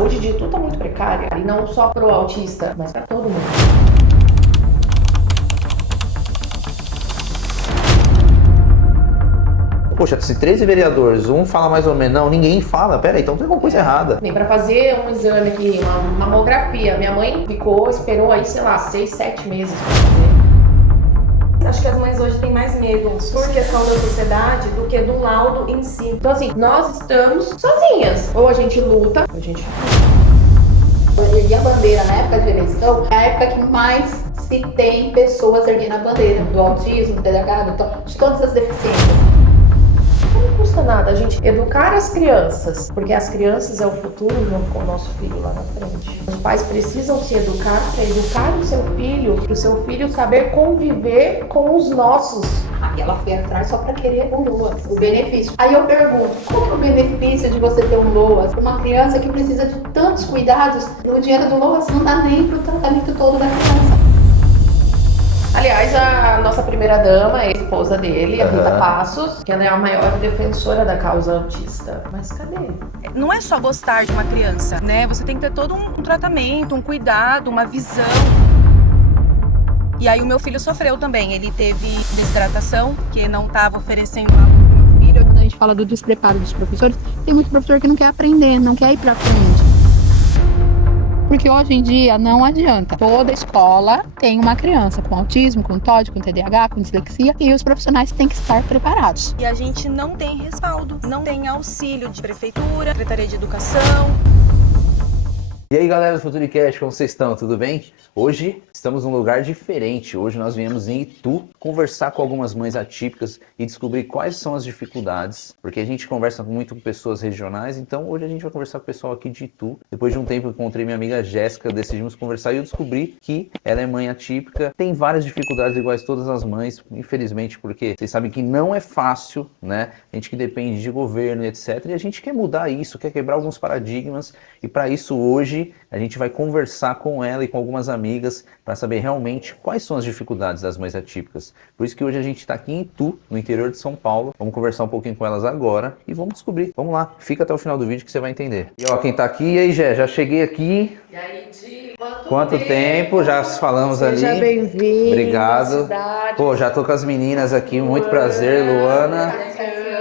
saúde de Itu tá muito precária, e não só pro autista, mas para todo mundo. Poxa, se 13 vereadores, um fala mais ou menos, não, ninguém fala, peraí, então tem alguma coisa errada. Nem para fazer um exame aqui, uma mamografia, minha mãe esperou aí, sei lá, 6, 7 meses pra fazer. Acho que as mães hoje têm mais medo por questão da sociedade do que do laudo em si. Então assim, nós estamos sozinhas. Ou a gente luta, ou a gente... Erguer a bandeira na época de eleição é a época que mais se tem pessoas erguendo a bandeira do autismo, do TDAH, de todas as deficiências. Não custa nada a gente educar as crianças, porque as crianças é o futuro junto com o nosso filho lá na frente. Os pais precisam se educar para educar o seu filho, para o seu filho saber conviver com os nossos. Aí ela foi atrás só para querer o LOAS, o benefício. Aí eu pergunto, qual que é o benefício de você ter um LOAS para uma criança que precisa de tantos cuidados? O dinheiro do LOAS não dá nem para o tratamento todo da criança. Aliás, a nossa primeira dama é a esposa dele, a Rita Passos, que ela é a maior defensora da causa autista. Mas cadê? Não é só gostar de uma criança, né? Você tem que ter todo um tratamento, um cuidado, uma visão. E aí o meu filho sofreu também. Ele teve desidratação, que não estava oferecendo água pro meu filho. Quando a gente fala do despreparo dos professores, tem muito professor que não quer aprender, não quer ir pra frente. Porque hoje em dia não adianta. Toda escola tem uma criança com autismo, com TOD, com TDAH, com dislexia, e os profissionais têm que estar preparados. E a gente não tem respaldo, não tem auxílio de prefeitura, Secretaria de Educação. E aí galera do Futuricast, como vocês estão? Tudo bem? Hoje estamos num lugar diferente. Hoje nós viemos em Itu conversar com algumas mães atípicas e descobrir quais são as dificuldades, porque a gente conversa muito com pessoas regionais, então hoje a gente vai conversar com o pessoal aqui de Itu. Depois de um tempo eu encontrei minha amiga Jéssica, decidimos conversar e eu descobri que ela é mãe atípica, tem várias dificuldades iguais todas as mães, infelizmente, porque vocês sabem que não é fácil, né? A gente que depende de governo e etc. E a gente quer mudar isso, quer quebrar alguns paradigmas e para isso hoje a gente vai conversar com ela e com algumas amigas para saber realmente quais são as dificuldades das mães atípicas. Por isso que hoje a gente está aqui em Itu, no interior de São Paulo. Vamos conversar um pouquinho com elas agora e vamos descobrir. Vamos lá, fica até o final do vídeo que você vai entender. E ó, quem tá aqui, e aí Gé, já cheguei aqui. E aí, Di? Quanto tempo? Já falamos ali. Seja bem-vindo. Obrigado. Pô, já tô com as meninas aqui, muito prazer, Luana.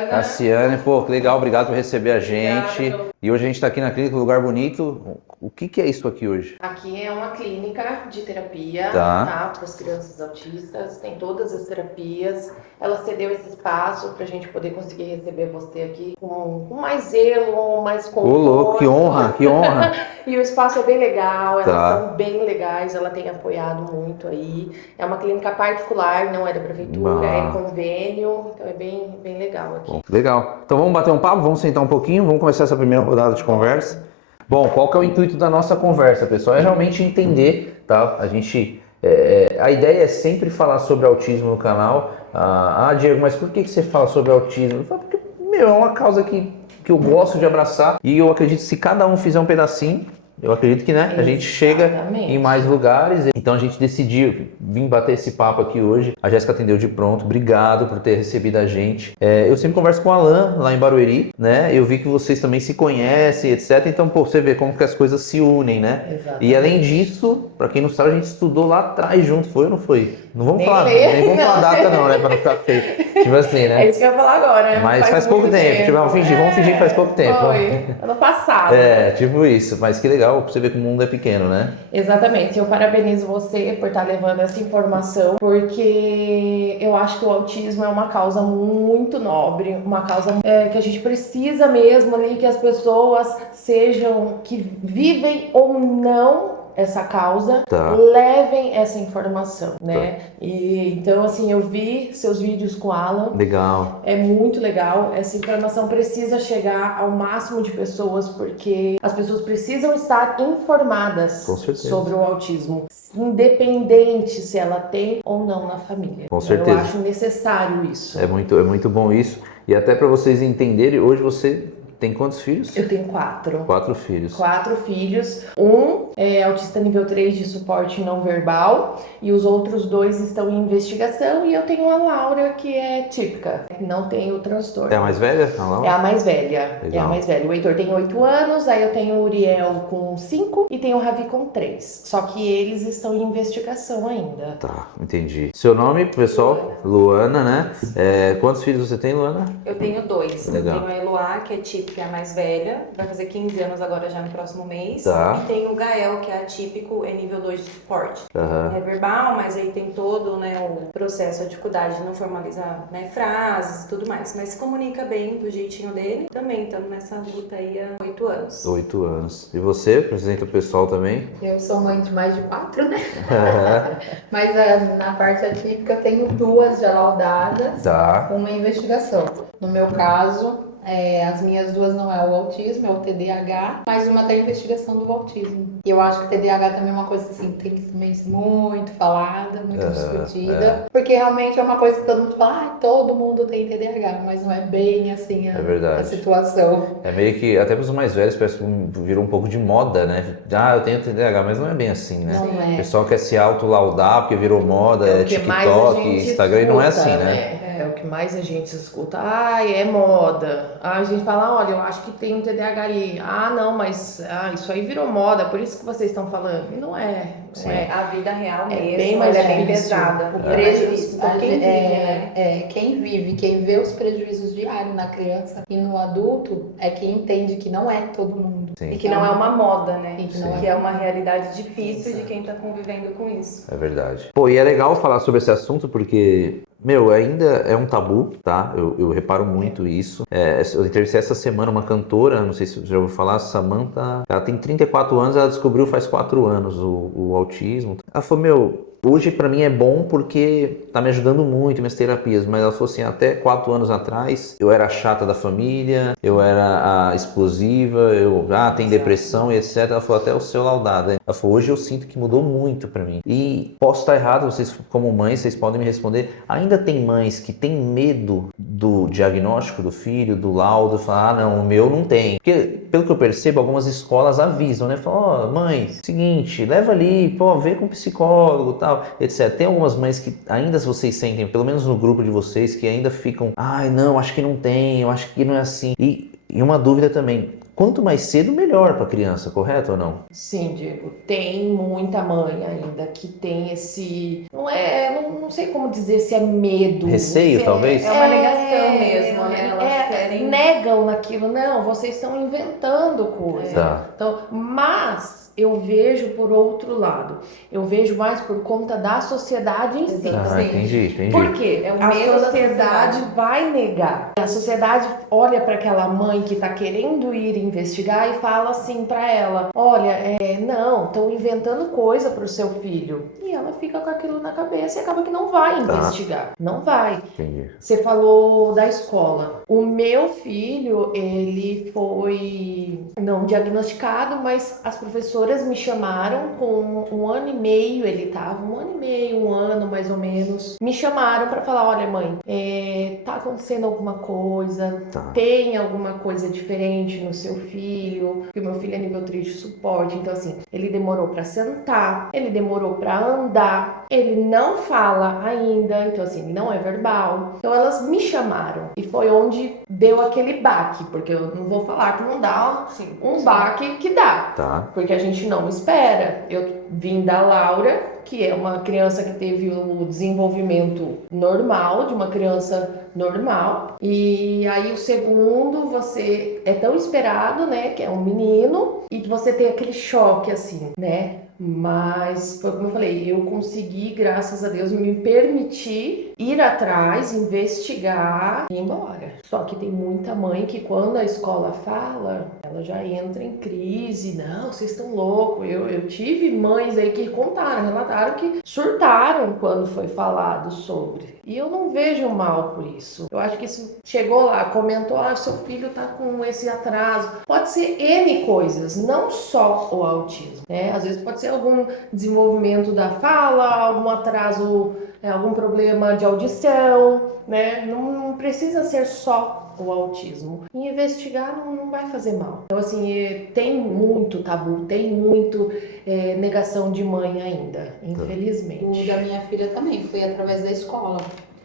Cassiane, pô, que legal, obrigado por receber a gente. E hoje a gente está aqui na clínica, um lugar bonito. O que é isso aqui hoje? Aqui é uma clínica de terapia, Tá. para as crianças autistas, tem todas as terapias. Ela cedeu esse espaço para a gente poder conseguir receber você aqui com mais zelo, mais conforto. Ô, louco, que honra, que honra. E o espaço é bem legal, elas Tá. são bem legais, ela tem apoiado muito aí. É uma clínica particular, não é da prefeitura, é convênio, então é bem legal aqui. Bom, legal. Então vamos bater um papo, vamos sentar um pouquinho, vamos começar essa primeira rodada de conversa. Bom, qual que é o intuito da nossa conversa, pessoal? É realmente entender, tá? A gente... a ideia é sempre falar sobre autismo no canal. Diego, mas por que você fala sobre autismo? Eu falo, porque, é uma causa que eu gosto de abraçar e eu acredito que se cada um fizer um pedacinho, eu acredito que, né, a gente chega em mais lugares. Então a gente decidiu vir bater esse papo aqui hoje. A Jéssica atendeu de pronto. Obrigado por ter recebido a gente. Eu sempre converso com o Alan, lá em Barueri, né? Eu vi que vocês também se conhecem, etc. Então, pô, você vê como que as coisas se unem, né? Exatamente. E além disso, pra quem não sabe, a gente estudou lá atrás junto. Foi ou não foi? Não vamos Nem falar, lembro, nem vamos falar não. data não, né? Pra não ficar feio. Tipo assim, né? É isso que eu ia falar agora, né? Mas faz pouco muito tempo. Tipo, vamos fingir que faz pouco tempo. Foi, ano passado. Tipo isso. Mas que legal pra você ver que o mundo é pequeno, né? Exatamente, eu parabenizo você por estar levando essa informação, porque eu acho que o autismo é uma causa muito nobre, uma causa que a gente precisa mesmo ali que as pessoas sejam, que vivem ou não essa causa, levem essa informação, né? E então, assim, eu vi seus vídeos com o Alan. Legal. É muito legal. Essa informação precisa chegar ao máximo de pessoas, porque as pessoas precisam estar informadas sobre o autismo, independente se ela tem ou não na família. Com certeza. Eu acho necessário isso. É muito bom isso. E até para vocês entenderem, hoje você tem quantos filhos? Eu tenho 4. 4 filhos. 4 filhos. Um é autista nível 3 de suporte não verbal e os outros 2 estão em investigação e eu tenho a Laura que é típica, não tem o transtorno. É a mais velha? A Laura? É a mais velha. Legal. É a mais velha. O Heitor tem 8 anos, aí eu tenho o Uriel com 5 e tenho o Ravi com 3. Só que eles estão em investigação ainda. Tá, entendi. Seu nome, pessoal? Luana, né? Quantos filhos você tem, Luana? Eu tenho 2. Legal. Eu tenho a Eloá, que é típica, é a mais velha, vai fazer 15 anos agora já no próximo mês. Tá. E tenho o Gael, que é atípico, é nível 2 de suporte. Aham. É verbal, mas aí tem todo, né, o processo, a dificuldade de não formalizar, né, frases e tudo mais. Mas se comunica bem do jeitinho dele. Também estamos nessa luta aí há 8 anos. 8 anos. E você? Apresenta o pessoal também? Eu sou mãe de mais de 4, né? Mas na parte atípica eu tenho 2 já laudadas Tá. com uma investigação. No meu caso, as minhas 2 não é o autismo, é o TDAH, mas uma tem a investigação do autismo. E eu acho que o TDAH também é uma coisa que assim, tem que também ser muito falada, muito discutida, porque realmente é uma coisa que todo mundo fala, todo mundo tem TDAH, mas não é bem assim É verdade. a situação. É meio que, até para os mais velhos, parece que virou um pouco de moda, né? Ah, eu tenho TDAH, mas não é bem assim, né? Não é. O pessoal quer se autolaudar porque virou moda, o que mais a TikTok, gente Instagram, e não é escuta, assim, né? É o que mais a gente escuta. Ai, é moda. A gente fala, olha, eu acho que tem um TDAH ali. Ah, não, mas isso aí virou moda, por isso que vocês estão falando. E não é. Não é. A vida real É mesmo, bem mais ela é bem difícil. pesada. O Prejuízo. Quem vive, né? Quem vive, quem vê os prejuízos diários na criança e no adulto é quem entende que não é todo mundo. Sim. E que não é uma moda, né? E que não Que é uma realidade difícil de quem tá convivendo com isso. É verdade. Pô, e é legal falar sobre esse assunto porque, ainda é um tabu, tá? Eu reparo muito isso. Eu entrevistei essa semana uma cantora, não sei se você já ouviu falar, Samantha. Ela tem 34 anos, ela descobriu faz 4 anos o autismo. Ela falou, hoje pra mim é bom porque tá me ajudando muito minhas terapias, mas ela falou assim, até 4 anos atrás eu era a chata da família, eu era a explosiva, tem depressão e etc. Ela falou, até o seu laudado. Ela falou, hoje eu sinto que mudou muito pra mim. E posso estar errado, vocês como mães, vocês podem me responder, ainda tem mães que têm medo do diagnóstico do filho, do laudo, falar, não, o meu não tem. Porque, pelo que eu percebo, algumas escolas avisam, né? Falam, mãe, seguinte, leva ali, vê com o psicólogo, tal, etc. Tem algumas mães que ainda vocês sentem, pelo menos no grupo de vocês, que ainda ficam, não, acho que não tem, eu acho que não é assim. E uma dúvida também, quanto mais cedo, melhor para a criança, correto ou não? Sim, Diego, tem muita mãe ainda que tem esse, não sei como dizer se é medo. Receio, talvez? É uma negação mesmo, né? Elas querem... negam naquilo, não, vocês estão inventando coisa. Tá. Então, mas eu vejo por outro lado, eu vejo mais por conta da sociedade em si. Entendi. Por quê? É o A medo da sociedade vai negar. A sociedade olha para aquela mãe que tá querendo ir investigar e fala assim para ela, olha, não, estão inventando coisa pro seu filho. E ela fica com aquilo na cabeça e acaba que não vai investigar. Não vai. Entendi. Você falou da escola. O meu filho, ele foi não diagnosticado, mas as professoras me chamaram com 1 ano e meio, ele tava 1 ano e meio, 1 ano mais ou menos. Me chamaram para falar, olha mãe, tá acontecendo alguma coisa, tem alguma coisa diferente no seu filho, porque o meu filho é nível 3 de suporte, então assim, ele demorou para sentar, ele demorou para andar, ele não fala ainda, então assim, não é verbal. Então elas me chamaram e foi onde deu aquele baque, porque eu não vou falar que não dá um baque que dá, porque a gente não espera. Eu vim da Laura, que é uma criança que teve o desenvolvimento normal, de uma criança normal, e aí o segundo você é tão esperado, né, que é um menino, e que você tem aquele choque assim, né? Mas foi como eu falei, eu consegui, graças a Deus, me permitir ir atrás, investigar e ir embora. Só que tem muita mãe que quando a escola fala, ela já entra em crise. Não, vocês estão loucos. Eu tive mães aí que contaram, relataram que surtaram quando foi falado sobre. E eu não vejo mal por isso. Eu acho que isso chegou lá, comentou, seu filho tá com esse atraso. Pode ser N coisas, não só o autismo, né? Às vezes pode ser algum desenvolvimento da fala, algum atraso, algum problema de audição, né? Não precisa ser só o autismo. E investigar não vai fazer mal. Então, assim, tem muito tabu, tem muito negação de mãe ainda, infelizmente. O da minha filha também, foi através da escola.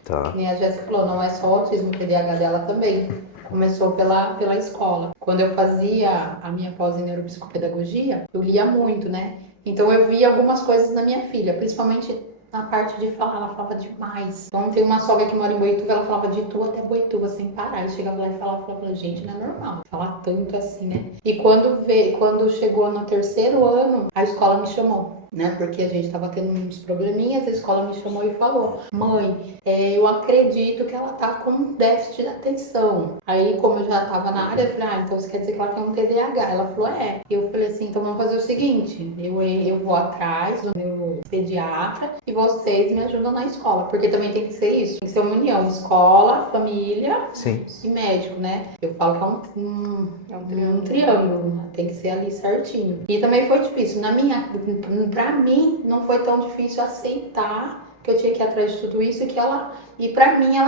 Tá. Que nem a Jéssica falou, não é só o autismo, o TDAH dela também. Começou pela escola. Quando eu fazia a minha pós em neuropsicopedagogia, eu lia muito, né? Então eu via algumas coisas na minha filha, principalmente na parte de falar, ela falava demais. Então tem uma sogra que mora em Boituva, ela falava de Itu até Boituva sem parar. E chegava lá e falava, gente, não é normal falar tanto assim, né? E quando chegou no 3º ano, a escola me chamou, né? Porque a gente tava tendo uns probleminhas, a escola me chamou e falou: mãe, eu acredito que ela tá com déficit de atenção. Aí, como eu já tava na área, eu falei, então isso quer dizer que ela tem um TDAH. Ela falou, é. Eu falei assim, então vamos fazer o seguinte, eu vou atrás do meu pediatra e vocês me ajudam na escola, porque também tem que ser isso, tem que ser uma união, escola, família Sim. e médico, né? Eu falo que é um triângulo, tem que ser ali certinho. E também foi difícil, pra mim não foi tão difícil aceitar que eu tinha que ir atrás de tudo isso e pra mim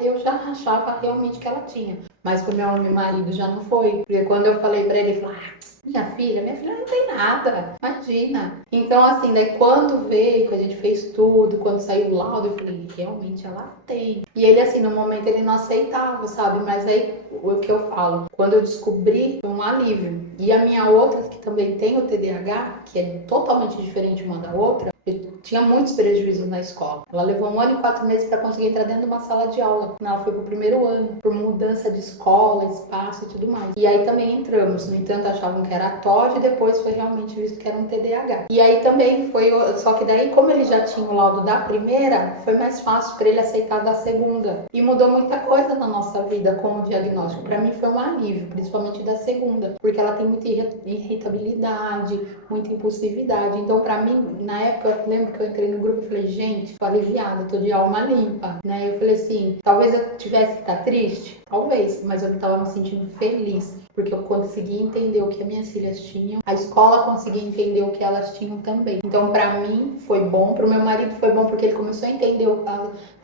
eu já achava realmente que ela tinha. Mas pro meu marido já não foi, porque quando eu falei pra ele, ele falou, minha filha não tem nada, imagina. Então assim, daí quando veio, que a gente fez tudo, quando saiu o laudo, eu falei, realmente ela tem. E ele assim, no momento ele não aceitava, sabe? Mas aí, o que eu falo, quando eu descobri, foi um alívio. E a minha outra, que também tem o TDAH, que é totalmente diferente uma da outra, eu tinha muitos prejuízos na escola. Ela levou 1 ano e 4 meses para conseguir entrar dentro de uma sala de aula. Ela foi pro 1º ano, por mudança de escola, espaço e tudo mais. E aí também entramos. No entanto, achavam que era TOD e depois foi realmente visto que era um TDAH. E aí também foi, só que daí, como ele já tinha o laudo da primeira, foi mais fácil para ele aceitar da segunda. E mudou muita coisa na nossa vida como diagnóstico. Para mim foi um alívio, principalmente da segunda, porque ela tem muita irritabilidade, muita impulsividade. Então, para mim, na época, eu lembro que eu entrei no grupo e falei, gente, tô aliviada, tô de alma limpa, né? Eu falei assim, talvez eu tivesse que estar triste, talvez, mas eu tava me sentindo feliz, porque eu consegui entender o que as minhas filhas tinham, a escola conseguia entender o que elas tinham também. Então, pra mim, foi bom, pro meu marido foi bom, porque ele começou a entender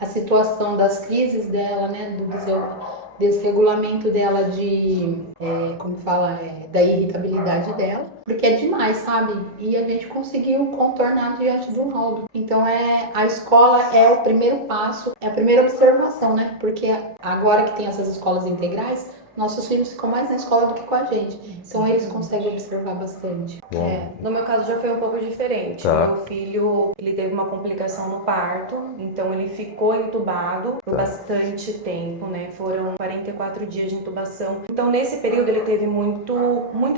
a situação das crises dela, né? Do desregulamento dela da irritabilidade dela, porque é demais, sabe? E a gente conseguiu contornar diante do laudo. Então a escola é o primeiro passo, é a primeira observação, né? Porque agora que tem essas escolas integrais, nossos filhos ficam mais na escola do que com a gente. Então eles conseguem observar bastante. No meu caso já foi um pouco diferente. Tá. Meu filho, ele teve uma complicação no parto, então ele ficou entubado por bastante tempo, né? Foram 44 dias de intubação. Então nesse período ele teve muito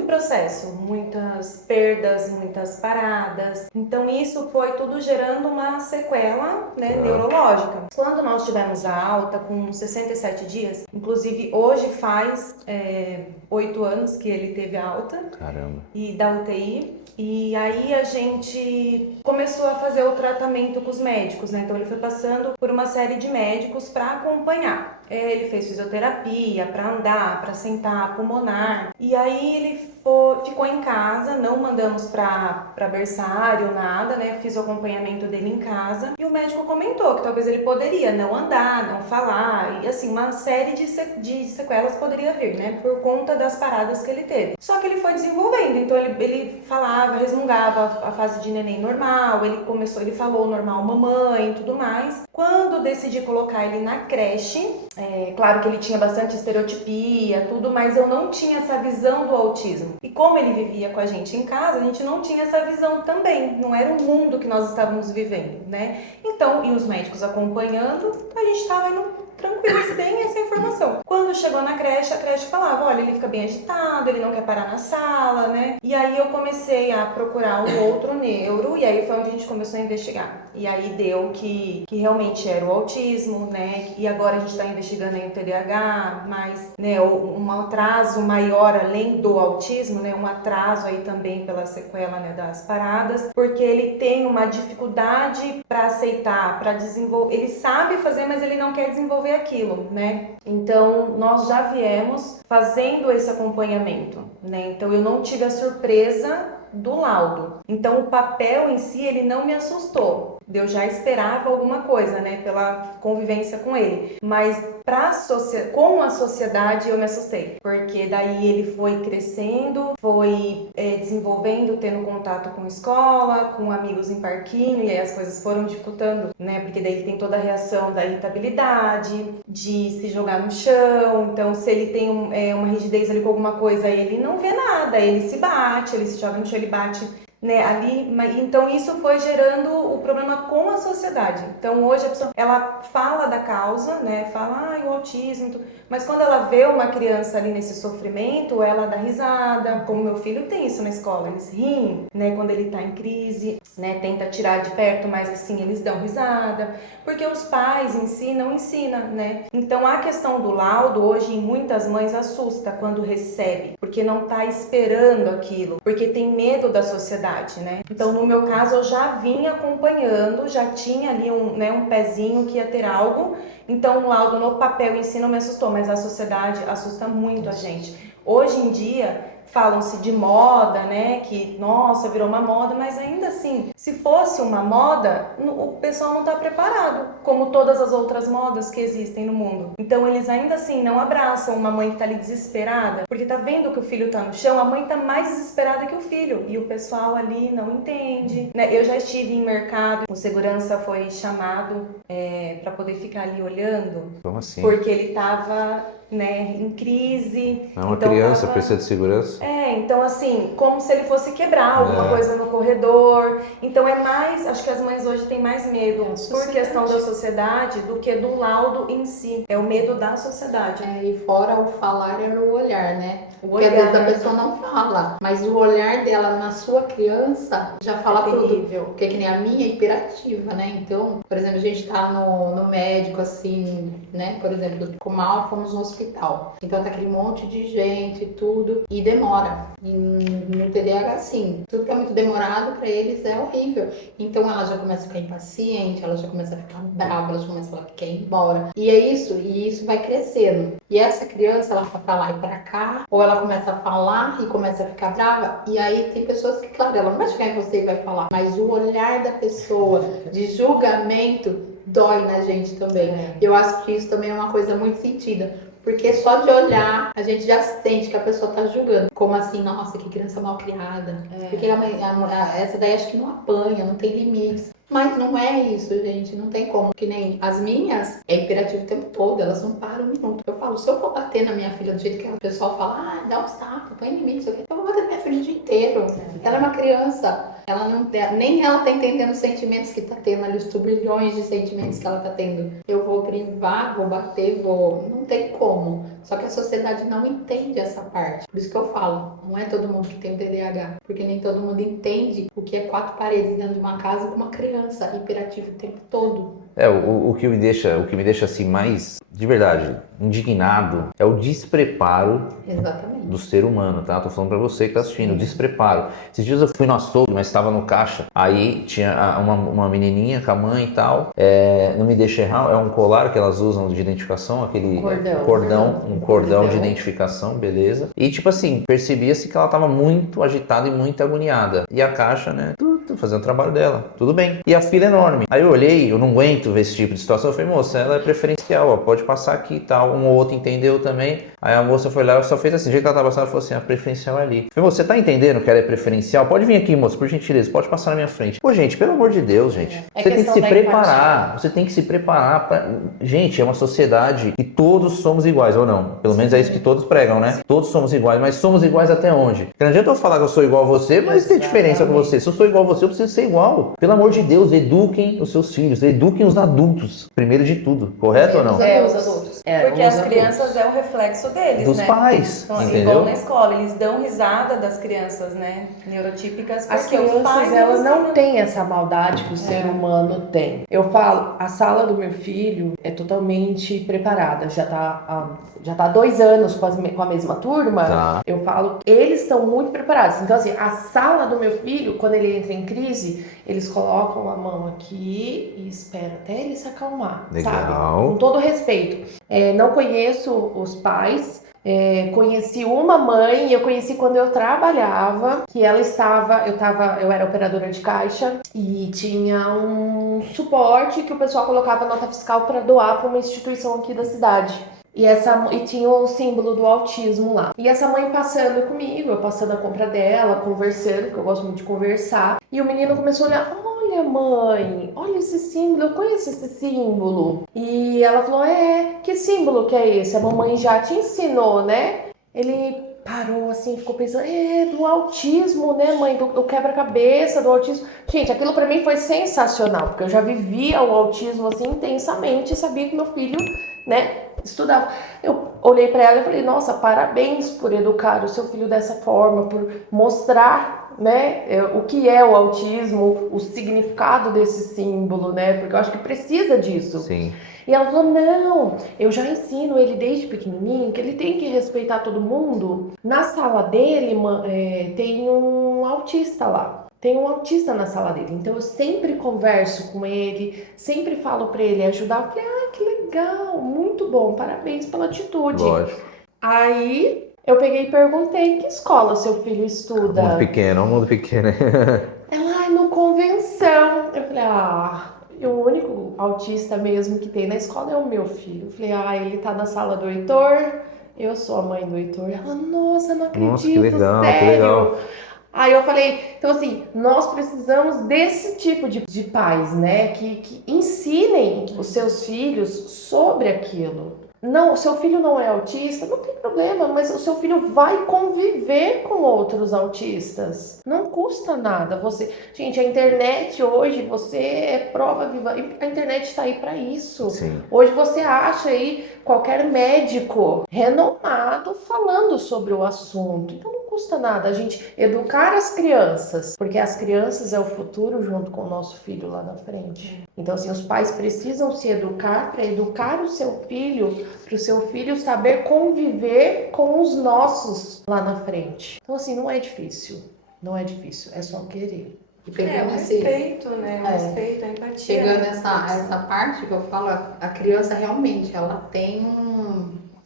processo, muitas perdas, muitas paradas. Então isso foi tudo gerando uma sequela, né, neurológica. Quando nós tivemos a alta com 67 dias, inclusive hoje faz 8 anos que ele teve alta. Caramba. E da UTI, e aí a gente começou a fazer o tratamento com os médicos, né? Então ele foi passando por uma série de médicos para acompanhar. Ele fez fisioterapia para andar, para sentar, pulmonar. E aí ele ficou em casa, não mandamos para berçário, nada, né? Fiz o acompanhamento dele em casa. E o médico comentou que talvez ele poderia não andar, não falar, e assim, uma série de sequelas poderia vir, né? Por conta das paradas que ele teve. Só que ele foi desenvolvendo, então ele falava, resmungava a fase de neném normal, ele falou normal mamãe e tudo mais. Quando decidi colocar ele na creche, claro que ele tinha bastante estereotipia, tudo, mas eu não tinha essa visão do autismo. E como ele vivia com a gente em casa, a gente não tinha essa visão também, não era o mundo que nós estávamos vivendo, né? Então, e os médicos acompanhando, a gente estava indo tranquilo, sem essa informação. Quando chegou na creche, a creche falava, olha, ele fica bem agitado, ele não quer parar na sala, né? E aí eu comecei a procurar um outro neuro, e aí foi onde a gente começou a investigar. E aí deu que realmente era o autismo, né? E agora a gente está investigando aí o TDAH, mas, né, um atraso maior além do autismo, né? Um atraso aí também pela sequela, né, das paradas, porque ele tem uma dificuldade para aceitar, para desenvolver. Ele sabe fazer, mas ele não quer desenvolver aquilo, né? Então, nós já viemos fazendo esse acompanhamento, né? Então, eu não tive a surpresa do laudo. Então o papel em si, ele não me assustou. Eu já esperava alguma coisa, né, pela convivência com ele. Mas com a sociedade eu me assustei. Porque daí ele foi crescendo, foi desenvolvendo, tendo contato com escola, com amigos em parquinho, e aí as coisas foram dificultando, né? Porque daí ele tem toda a reação da irritabilidade, de se jogar no chão. Então, se ele tem uma rigidez ali com alguma coisa, ele não vê nada, ele se bate, ele se joga no chão, ele bate, né, ali. Então isso foi gerando o problema com a sociedade. Então hoje a pessoa, ela fala da causa, né, fala, o autismo, mas quando ela vê uma criança ali nesse sofrimento, ela dá risada, como meu filho tem isso na escola, eles riem, né, quando ele tá em crise, né, tenta tirar de perto, mas assim, eles dão risada, porque os pais em si não ensinam, né. Então a questão do laudo hoje em muitas mães assusta quando recebe, porque não tá esperando aquilo, porque tem medo da sociedade, né? Então, no meu caso, eu já vinha acompanhando, já tinha ali um pezinho que ia ter algo. Então, o laudo no papel em si não me assustou, mas a sociedade assusta muito a gente. Hoje em dia, falam-se de moda, né? Que, nossa, virou uma moda, mas ainda assim, se fosse uma moda, o pessoal não está preparado, como todas as outras modas que existem no mundo. Então, eles ainda assim não abraçam uma mãe que está ali desesperada, porque tá vendo que o filho está no chão, a mãe está mais desesperada que o filho, e o pessoal ali não entende, né? Eu já estive em mercado, o segurança foi chamado para poder ficar ali olhando. Como assim? Porque ele estava, né, em crise. É uma então criança, precisa de segurança? Então assim, como se ele fosse quebrar alguma coisa no corredor. Então é mais, acho que as mães hoje têm mais medo por questão da sociedade do que do laudo em si. É o medo da sociedade. E fora o falar é o olhar, né? Porque às olhar, vezes a pessoa não fala, mas o olhar dela na sua criança já fala tudo. terrível. Porque que nem a minha é hiperativa, né? Então, por exemplo, a gente tá no médico, assim, né? Por exemplo, com mal fomos no hospital. Então tá aquele monte de gente, tudo, e demora. E no TDAH, assim, tudo que é muito demorado pra eles é horrível. Então ela já começa a ficar impaciente, ela já começa a ficar brava, ela já começa a falar que quer ir embora. E é isso, e isso vai crescendo. E essa criança, ela fica pra lá e pra cá, ou ela começa a falar e começa a ficar brava. E aí tem pessoas que, claro, ela não vai chegar em você e vai falar, mas o olhar da pessoa de julgamento dói na gente também. Eu acho que isso também é uma coisa muito sentida. Porque só de olhar, a gente já sente que a pessoa tá julgando. Como assim, nossa, que criança mal criada. Porque essa daí acho que não apanha, não tem limites. Mas não é isso, gente, não tem como. Que nem as minhas, é hiperativo o tempo todo, elas não param um minuto. Eu falo, se eu for bater na minha filha do jeito que o pessoal fala, dá uns tapas, põe limite, isso aqui. Eu vou bater na minha filha o dia inteiro. Ela é uma criança, ela não, nem ela tá entendendo os sentimentos que tá tendo ali, os turbilhões de sentimentos que ela tá tendo. Eu vou privar, vou bater, não tem como. Só que a sociedade não entende essa parte. Por isso que eu falo, não é todo mundo que tem o TDAH. Porque nem todo mundo entende o que é 4 paredes dentro de uma casa com uma criança hiperativa o tempo todo. O que me deixa assim mais, de verdade, indignado é o despreparo. Exatamente. Do ser humano, tá? Tô falando pra você que tá assistindo, despreparo. Esses dias eu fui no açougue, mas estava no caixa, aí tinha uma menininha com a mãe e tal, não me deixa errar, é um colar que elas usam de identificação, aquele cordão de identificação, beleza. E tipo assim, percebia-se que ela tava muito agitada e muito agoniada. E a caixa, né, fazendo o trabalho dela, tudo bem. E a fila enorme. Aí eu olhei, eu não aguento ver esse tipo de situação, eu falei, moça, ela é preferencial, ó, pode passar aqui e tal. Um ou outro entendeu também. Aí a moça foi lá, só fez assim, do jeito que ela tava passando, ela falou assim, a preferencial é ali. Eu falei, você tá entendendo que ela é preferencial? Pode vir aqui, moça, por gentileza, pode passar na minha frente. Pô, gente, pelo amor de Deus, gente. Você tem que se preparar, você tem que se preparar pra... Gente, é uma sociedade que todos somos iguais, ou não? Pelo menos é isso que todos pregam, né? Todos somos iguais, mas somos iguais até onde? Porque não adianta eu falar que eu sou igual a você, mas tem diferença com você. Se eu sou igual a você, eu preciso ser igual. Pelo amor de Deus, eduquem os seus filhos, eduquem os adultos, primeiro de tudo, correto ou não? Os adultos. Porque as crianças é o reflexo deles, dos né? pais, então, entendeu? Igual na escola, eles dão risada das crianças, né? Neurotípicas, porque As crianças, os pais elas não têm essa maldade que o ser humano tem. Eu falo, a sala do meu filho é totalmente preparada, já tá há 2 anos com a mesma turma. Tá. Eu falo, eles estão muito preparados. Então assim, a sala do meu filho, quando ele entra em crise, eles colocam a mão aqui e esperam até ele se acalmar. Legal. Sabe? Com todo respeito. Não conheço os pais pais. Conheci uma mãe, eu conheci quando eu trabalhava, que ela eu era operadora de caixa e tinha um suporte que o pessoal colocava nota fiscal para doar para uma instituição aqui da cidade. E tinha o símbolo do autismo lá. E essa mãe passando comigo, eu passando a compra dela, conversando, que eu gosto muito de conversar. E o menino começou a olhar, olha mãe, olha esse símbolo, eu conheço esse símbolo. E ela falou, que símbolo que é esse? A mamãe já te ensinou, né? Ele parou assim, ficou pensando, do autismo, né mãe, do quebra-cabeça, do autismo. Gente, aquilo pra mim foi sensacional, porque eu já vivia o autismo assim intensamente e sabia que meu filho, né, estudava. Eu olhei pra ela e falei, nossa, parabéns por educar o seu filho dessa forma, por mostrar, né, o que é o autismo, o significado desse símbolo, né, porque eu acho que precisa disso. Sim. E ela falou, não, eu já ensino ele desde pequenininho que ele tem que respeitar todo mundo. Na sala dele, tem um autista lá. Tem um autista na sala dele. Então eu sempre converso com ele, sempre falo pra ele ajudar. Eu falei, que legal, muito bom, parabéns pela atitude. Lógico. Aí eu peguei e perguntei, que escola seu filho estuda? Mundo pequeno, mundo pequeno. Ela, no Convenção. Eu falei, o único autista mesmo que tem na escola é o meu filho. Eu falei, ele tá na sala do Heitor, eu sou a mãe do Heitor. Ela, nossa, não acredito, Nossa, que legal, sério. que legal. Aí eu falei, então assim, nós precisamos desse tipo de pais, né, que ensinem os seus filhos sobre aquilo. Não, o seu filho não é autista, não tem problema, mas o seu filho vai conviver com outros autistas. Não custa nada você... Gente, a internet hoje, você é prova viva. A internet está aí para isso. Sim. Hoje você acha aí qualquer médico renomado falando sobre o assunto. Então não custa nada a gente educar as crianças, porque as crianças é o futuro junto com o nosso filho lá na frente. Então assim, os pais precisam se educar para educar o seu filho, para o seu filho saber conviver com os nossos lá na frente. Então assim, não é difícil, é só querer. E pegando o respeito, né? O respeito, a empatia. Pegando essa parte que eu falo, a criança realmente, ela tem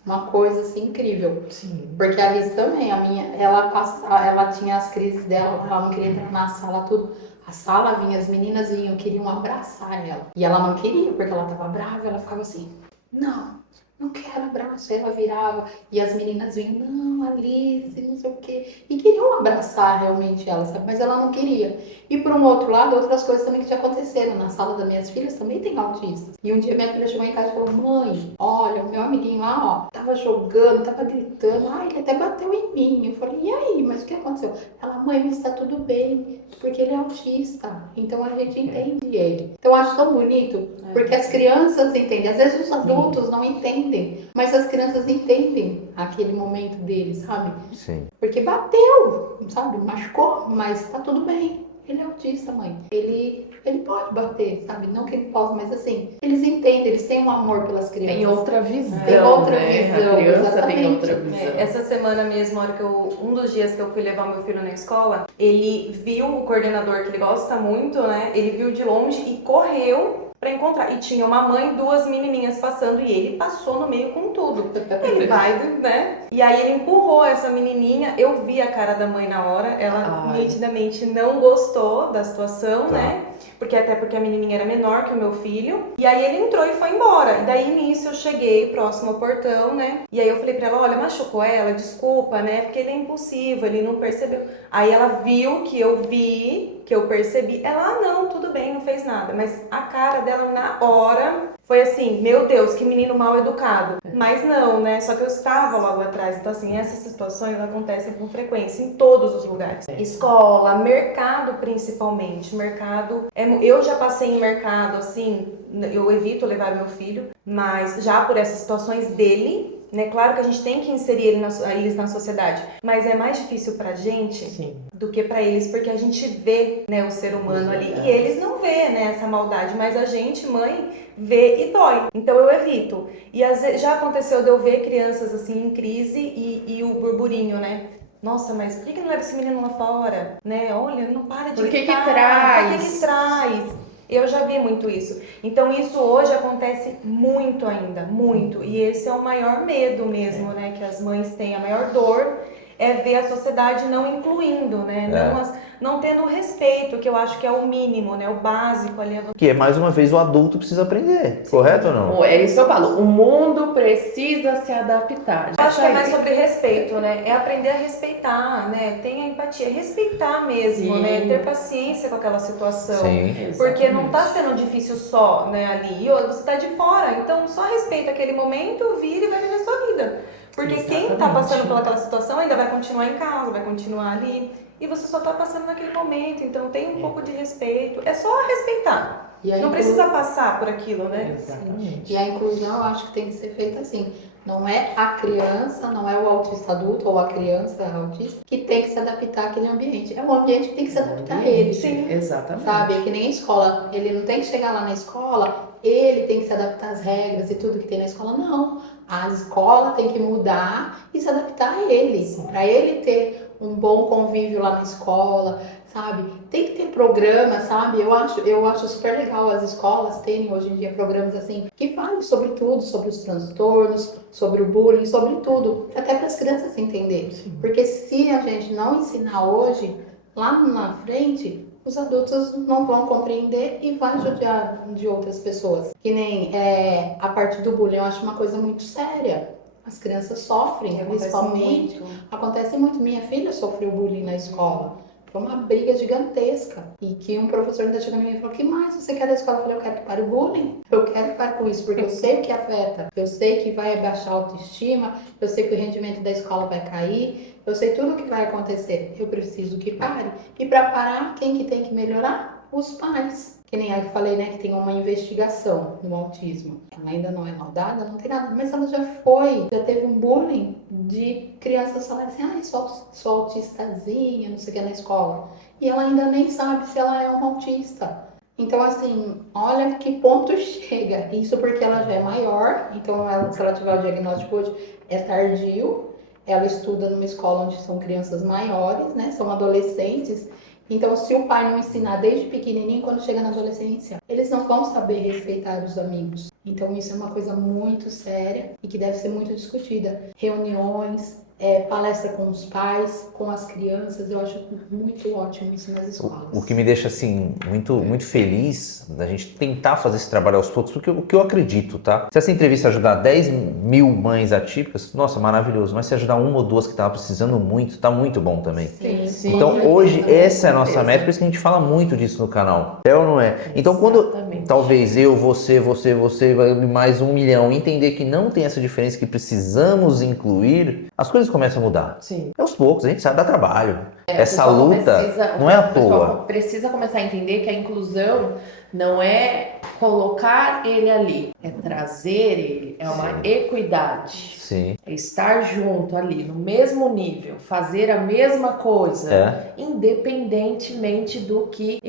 uma coisa assim incrível. Sim. Porque a Alice também, ela tinha as crises dela, ela não queria entrar na sala, tudo. A sala vinha, as meninas vinham, queriam abraçar ela. E ela não queria, porque ela tava brava, ela ficava assim, não quero abraço. Aí ela virava e as meninas vinham, não, Alice, não sei o quê. E queriam abraçar realmente ela, sabe? Mas ela não queria. E por um outro lado, outras coisas também que já aconteceram. Na sala das minhas filhas também tem autistas. E um dia minha filha chegou em casa e falou, mãe, olha, o meu amiguinho lá, tava jogando, tava gritando. Ele até bateu em mim. Eu falei, e aí? Mas o que aconteceu? Ela, mãe, mas tá tudo bem, porque ele é autista. Então a gente entende ele. Então eu acho tão bonito, porque as crianças entendem. Às vezes os adultos não entendem, mas as crianças entendem aquele momento deles, sabe? Sim. Porque bateu, sabe? Machucou, mas tá tudo bem. Ele é autista, mãe. Ele pode bater, sabe? Não que ele possa, mas assim, eles entendem, eles têm um amor pelas crianças. Tem outra visão, Tem outra né? visão, A criança exatamente. tem outra visão. Essa semana mesmo, um dos dias que eu fui levar meu filho na escola, ele viu o coordenador, que ele gosta muito, né? Ele viu de longe e correu pra encontrar. E tinha uma mãe e duas menininhas passando e ele passou no meio com tudo. Ele vai, né? E aí ele empurrou essa menininha. Eu vi a cara da mãe na hora. Ela nitidamente não gostou da situação, né? Até porque a menininha era menor que o meu filho. E aí ele entrou e foi embora. E daí nisso eu cheguei próximo ao portão, né? E aí eu falei pra ela, olha, machucou ela, desculpa, né? Porque ele é impulsivo, ele não percebeu. Aí ela viu que eu vi, que eu percebi. Ela, não, tudo bem, não fez nada. Mas a cara dela na hora foi assim, meu Deus, que menino mal educado. Mas não, né? Só que eu estava logo atrás. Então assim, essas situações acontecem com frequência em todos os lugares. Escola, mercado principalmente. Mercado, eu já passei em mercado, assim, eu evito levar meu filho, mas já por essas situações dele, né? Claro que a gente tem que inserir eles na sociedade, mas é mais difícil pra gente do que pra eles, porque a gente vê, né, o ser humano ali e eles não vê, né, essa maldade, mas a gente, mãe, vê e dói. Então eu evito. E às vezes, já aconteceu de eu ver crianças assim em crise e o burburinho, né? Nossa, mas por que não leva esse menino lá fora? Né? Olha, não para de Por que gritar. traz? Por que ele traz? Eu já vi muito isso. Então isso hoje acontece muito ainda, muito. E esse é o maior medo mesmo, né? Que as mães têm, a maior dor é ver a sociedade não incluindo, né? Não tendo respeito, que eu acho que é o mínimo, né? O básico ali. Que é, mais uma vez, o adulto precisa aprender, correto ou não? É isso que eu falo, o mundo precisa se adaptar. Eu acho que é mais sobre respeito, né? É aprender a respeitar, né? Tenha empatia, respeitar mesmo, Sim. né? Ter paciência com aquela situação. Sim. Porque não tá sendo difícil só, né, ali. E você tá de fora, então só respeita aquele momento, vira e vai viver a sua vida. Porque quem tá Exatamente. passando pelaquela situação ainda vai continuar em casa, vai continuar ali. E você só tá passando naquele momento, então tem um pouco de respeito. É só respeitar. E a Não inclu- precisa passar por aquilo, né? Exatamente. E a inclusão eu acho que tem que ser feita assim. Não é a criança, não é o autista adulto ou a criança autista que tem que se adaptar àquele ambiente. É o ambiente que tem que se adaptar a ele. Sim. Exatamente. Sabe? É que nem a escola. Ele não tem que chegar lá na escola, ele tem que se adaptar às regras e tudo que tem na escola. Não. A escola tem que mudar e se adaptar a ele. Para ele ter um bom convívio lá na escola, sabe? Tem que ter programas, sabe? Eu acho super legal as escolas terem hoje em dia programas assim que falem sobre tudo, sobre os transtornos, sobre o bullying, sobre tudo, até para as crianças entenderem. Porque se a gente não ensinar hoje, lá na frente, os adultos não vão compreender e vão judiar de outras pessoas. Que nem a parte do bullying, eu acho uma coisa muito séria. As crianças sofrem, principalmente. Acontece muito. Minha filha sofreu bullying na escola. Foi uma briga gigantesca. E que um professor ainda chegou em mim e falou: o que mais você quer da escola? Eu falei: eu quero que pare o bullying. Eu quero que pare com isso, porque eu sei o que afeta. Eu sei que vai abaixar a autoestima. Eu sei que o rendimento da escola vai cair. Eu sei tudo o que vai acontecer. Eu preciso que pare. E para parar, quem que tem que melhorar? Os pais. Que nem eu falei, né, que tem uma investigação no autismo. Ela ainda não é laudada, não tem nada, mas ela já teve um bullying de crianças falarem assim: sou autistazinha, não sei o que, na escola. E ela ainda nem sabe se ela é uma autista. Então, assim, olha que ponto chega. Isso porque ela já é maior, então se ela tiver o diagnóstico hoje, é tardio. Ela estuda numa escola onde são crianças maiores, né, são adolescentes. Então, se o pai não ensinar desde pequenininho, quando chega na adolescência, eles não vão saber respeitar os amigos. Então, isso é uma coisa muito séria e que deve ser muito discutida. Reuniões, palestra com os pais, com as crianças, eu acho muito ótimo isso nas escolas. O que me deixa, assim, muito, muito feliz da gente tentar fazer esse trabalho aos poucos, porque o que eu acredito, tá? Se essa entrevista ajudar 10 mil mães atípicas, nossa, maravilhoso. Mas se ajudar uma ou duas que estavam precisando muito, tá muito bom também. Sim. Então, hoje, essa é a nossa meta, por isso que a gente fala muito disso no canal. É ou não é? Então, quando talvez eu, você, mais 1 milhão, entender que não tem essa diferença, que precisamos incluir, as coisas começam a mudar. Sim. É aos poucos, a gente sabe, dá trabalho. Essa O pessoal luta não é à o pessoal toa. precisa começar a entender que a inclusão não é colocar ele ali, é trazer ele, é uma equidade. Sim. É estar junto ali, no mesmo nível, fazer a mesma coisa, independentemente do que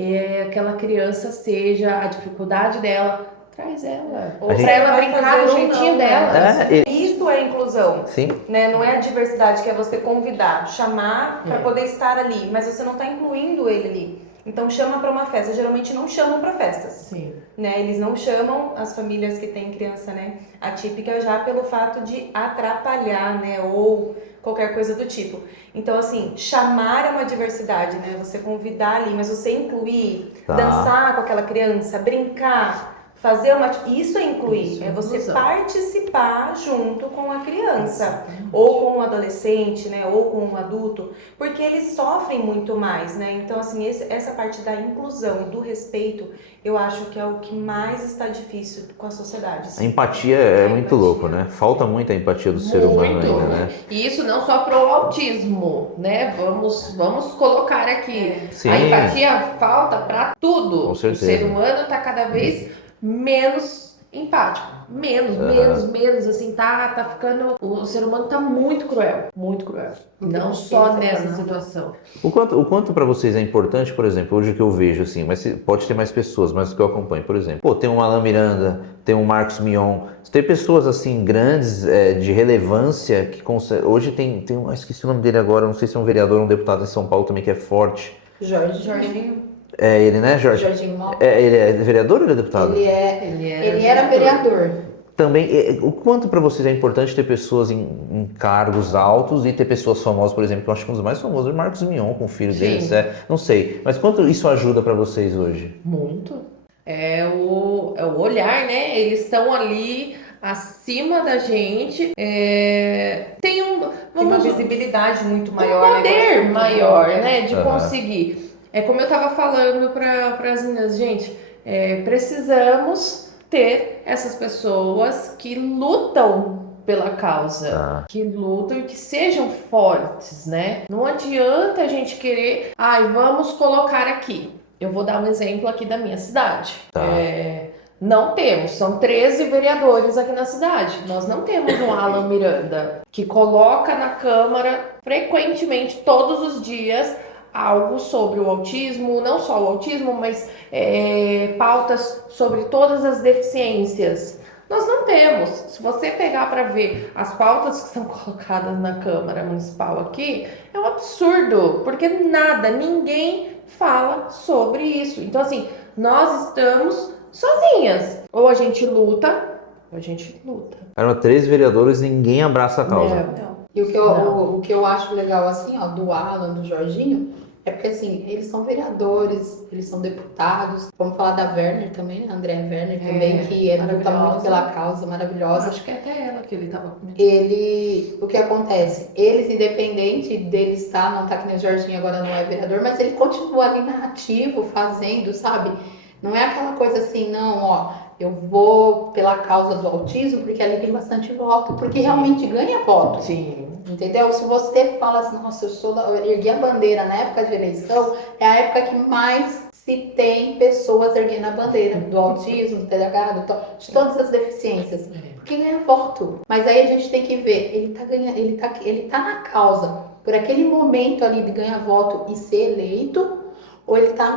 aquela criança seja, a dificuldade dela, traz ela. Ou A gente- pra ela brincar do Fazer ou jeitinho não, dela. né? Isso é inclusão. Sim. Né? Não é a diversidade que é você convidar, chamar para poder estar ali, mas você não está incluindo ele ali. Então chama para uma festa. Geralmente não chamam para festas. Sim. Né? Eles não chamam as famílias que têm criança, né, atípica já pelo fato de atrapalhar, né, ou qualquer coisa do tipo. Então, assim, chamar é uma diversidade, né? Você convidar ali, mas você incluir, dançar com aquela criança, brincar, fazer uma... Isso é incluir, Isso é é você inclusão. participar junto com a criança, ou com um adolescente, né, ou com um adulto, porque eles sofrem muito mais, né? Então, assim, essa parte da inclusão e do respeito, eu acho que é o que mais está difícil com a sociedade. A empatia é muito louco, né? Falta muita empatia do ser humano ainda, né? E isso não só pro autismo, né? Vamos colocar aqui. Sim. A empatia falta para tudo. Com O certeza. ser humano tá cada vez menos empático. Menos, assim, tá ficando... O ser humano tá muito cruel. Muito cruel. Não só nessa situação. O quanto para vocês é importante, por exemplo, hoje que eu vejo, assim, mas pode ter mais pessoas, mas que eu acompanho, por exemplo, tem um Alan Miranda, tem um Marcos Mion, tem pessoas, assim, grandes, de relevância, que hoje tem esqueci o nome dele agora, não sei se é um vereador ou um deputado em São Paulo também que é forte. Jorginho. É ele, né, Jorge? Jorginho Mal. Ele é vereador ou ele é deputado? Ele era vereador. Também, o quanto para vocês é importante ter pessoas em cargos altos e ter pessoas famosas, por exemplo, que eu acho que um dos mais famosos é o Marcos Mion, com o filho dele, não sei. Mas quanto isso ajuda para vocês hoje? Muito. É o olhar, né? Eles estão ali acima da gente. Tem uma visibilidade muito um maior. poder maior, né? De Aham. conseguir. É como eu tava falando para as meninas, gente, precisamos ter essas pessoas que lutam pela causa, que lutam e que sejam fortes, né? Não adianta a gente querer, vamos colocar aqui. Eu vou dar um exemplo aqui da minha cidade. Não temos, são 13 vereadores aqui na cidade. Nós não temos um Alan Miranda que coloca na Câmara frequentemente, todos os dias, algo sobre o autismo, não só o autismo, mas pautas sobre todas as deficiências. Nós não temos. Se você pegar para ver as pautas que são colocadas na Câmara Municipal aqui, é um absurdo, porque ninguém fala sobre isso. Então, assim, nós estamos sozinhas. Ou a gente luta, ou a gente luta. Eram 13 vereadores e ninguém abraça a causa. Não. E o que eu acho legal, assim, ó, do Alan, do Jorginho, é porque, assim, eles são vereadores, eles são deputados. Vamos falar da Werner também, né? Andréa Werner também, que luta muito pela causa, maravilhosa. Acho que é até ela que ele tava comendo. O que acontece? Eles, independente dele estar, não tá que nem o Jorginho agora não é vereador, mas ele continua ali na ativo, fazendo, sabe? Não é aquela coisa assim, não, ó, eu vou pela causa do autismo porque ali tem bastante voto, porque realmente ganha voto. Sim. Entendeu? Se você fala assim, nossa, eu ergui a bandeira na época de eleição, é a época que mais se tem pessoas erguendo a bandeira do autismo, do TDAH, de todas as deficiências. Porque ganha voto. Mas aí a gente tem que ver, ele tá na causa por aquele momento ali de ganhar voto e ser eleito, ou ele tá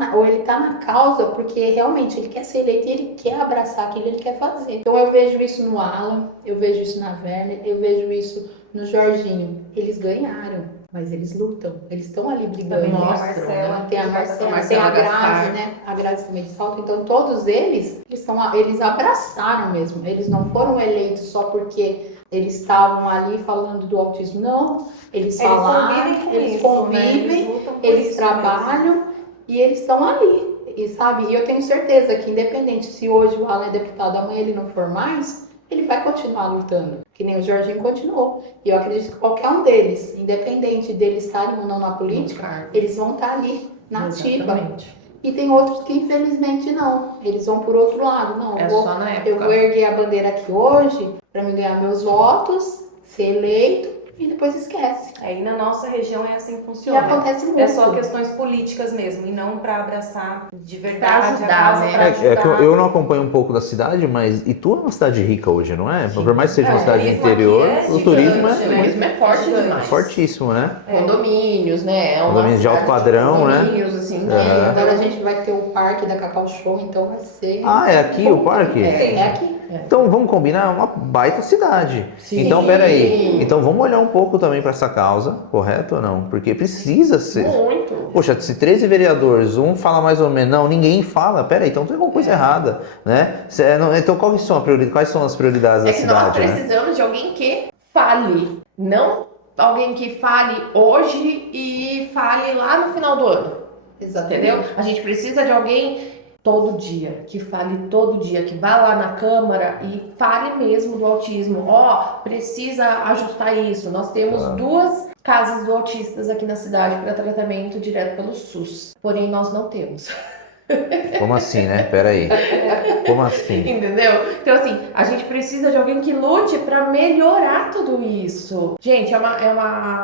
na causa porque realmente ele quer ser eleito e ele quer abraçar aquilo que ele quer fazer. Então eu vejo isso no Alan, eu vejo isso na Werner, eu vejo isso no Jorginho. Eles ganharam, mas eles lutam. Eles estão ali brigando. Também mostram, né? Tem a Marcela, tem a Grazi, né? A Grazi também de salto. Então todos eles abraçaram mesmo. Eles não foram eleitos só porque eles estavam ali falando do autismo. Não, eles falaram, eles convivem, eles trabalham. E eles estão ali, e sabe? E eu tenho certeza que independente se hoje o Alan é deputado, amanhã ele não for mais, ele vai continuar lutando. Que nem o Jorginho continuou. E eu acredito que qualquer um deles, independente deles estarem ou não na política, eles vão estar ali, na ativa. E tem outros que infelizmente não. Eles vão por outro lado. Não, só na época. Eu vou erguer a bandeira aqui hoje para me ganhar meus votos, ser eleito. E depois esquece. E na nossa região é assim que funciona. E acontece muito. É só questões políticas mesmo, e não para abraçar de verdade ajudar, a causa, né? pra ajudar. Que eu não acompanho um pouco da cidade, mas Itu é uma cidade rica hoje, não é? Por mais que seja uma cidade turismo interior, aqui é o turismo gigante, O né? turismo é forte Gigante. demais. fortíssimo, né? Condomínios, né? Condomínios de alto padrão, né? Condomínios, assim, Aham. Agora a gente vai ter o parque da Cacau Show, então vai ser... É aqui o parque? É aqui. Então vamos combinar uma baita cidade. Sim. Então peraí. Então vamos olhar um pouco também para essa causa, correto ou não? Porque precisa ser. Muito. Poxa, se 13 vereadores, um fala mais ou menos, não, ninguém fala, peraí, então tem alguma coisa errada, né? Então quais são as prioridades da É que nós cidade, né? precisamos de alguém que fale. Não alguém que fale hoje e fale lá no final do ano. Exatamente. Entendeu? A gente precisa de alguém todo dia, que fale todo dia, que vá lá na Câmara e fale mesmo do autismo. Precisa ajustar isso. Nós temos 2 casas do autistas aqui na cidade para tratamento direto pelo SUS. Porém, nós não temos. Como assim, né? Peraí. Como assim? Entendeu? Então, assim, a gente precisa de alguém que lute para melhorar tudo isso. Gente,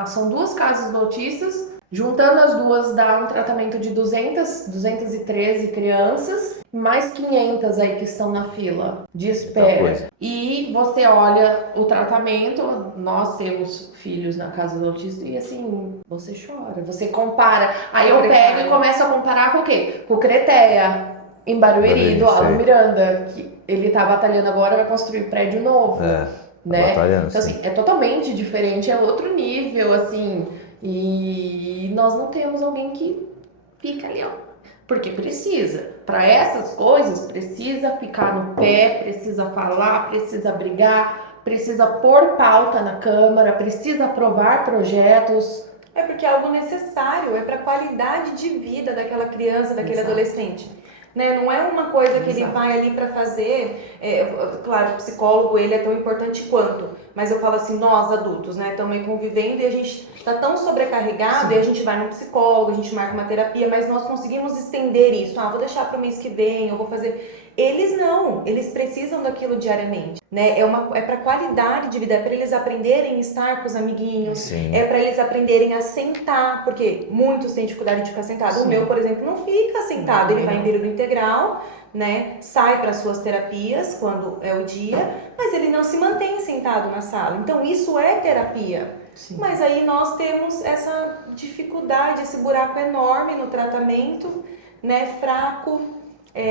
são 2 casas do autistas. Juntando as 2 dá um tratamento de 213 crianças, mais 500 aí que estão na fila de espera. E você olha o tratamento, nós temos filhos na casa do autista e assim, você chora, você compara. Aí eu pego e começo a comparar com o quê? Com o Creteia, em Barueri, do Alan Miranda, que ele tá batalhando agora, vai construir prédio novo. Né? Então assim, é totalmente diferente, é outro nível, assim... E nós não temos alguém que fica ali, Porque precisa. Para essas coisas, precisa ficar no pé, precisa falar, precisa brigar, precisa pôr pauta na Câmara, precisa aprovar projetos. É porque é algo necessário, é para a qualidade de vida daquela criança, daquele adolescente. Né? Não é uma coisa que ele vai ali para fazer, claro, o psicólogo ele é tão importante quanto, mas eu falo assim, nós adultos, né, estamos aí convivendo e a gente está tão sobrecarregado e a gente vai no psicólogo, a gente marca uma terapia, mas nós conseguimos estender isso, vou deixar para o mês que vem, eu vou fazer... Eles não, eles precisam daquilo diariamente, né? É para qualidade de vida, é para eles aprenderem a estar com os amiguinhos, Sim. é para eles aprenderem a sentar, porque muitos têm dificuldade de ficar sentado. O meu, por exemplo, não fica sentado, ele vai em período integral, né? Sai para suas terapias quando é o dia, mas ele não se mantém sentado na sala. Então isso é terapia. Sim. Mas aí nós temos essa dificuldade, esse buraco enorme no tratamento, né? Fraco.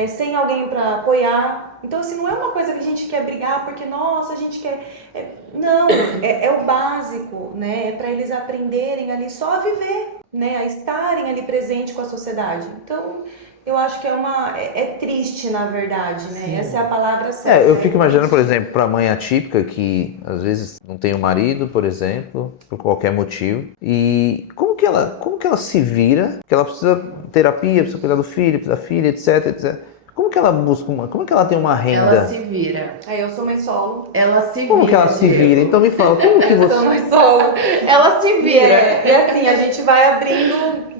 Sem alguém para apoiar. Então, assim, não é uma coisa que a gente quer brigar porque, nossa, a gente quer... Não, é o básico, né? É para eles aprenderem ali só a viver, né? A estarem ali presente com a sociedade. Então, eu acho que é triste, na verdade, né? Sim. Essa é a palavra certa. Eu fico imaginando, por exemplo, para a mãe atípica que às vezes não tem um marido, por exemplo, por qualquer motivo, e como que ela se vira, que ela precisa terapia, precisa cuidar do filho, da filha, etc, etc. Como que ela busca como que ela tem uma renda? Ela se vira. Eu sou mãe solo. Ela se vira. Como que ela se vira? Então me fala, como que você... Eu sou mãe solo. Ela se vira. E assim, a gente vai abrindo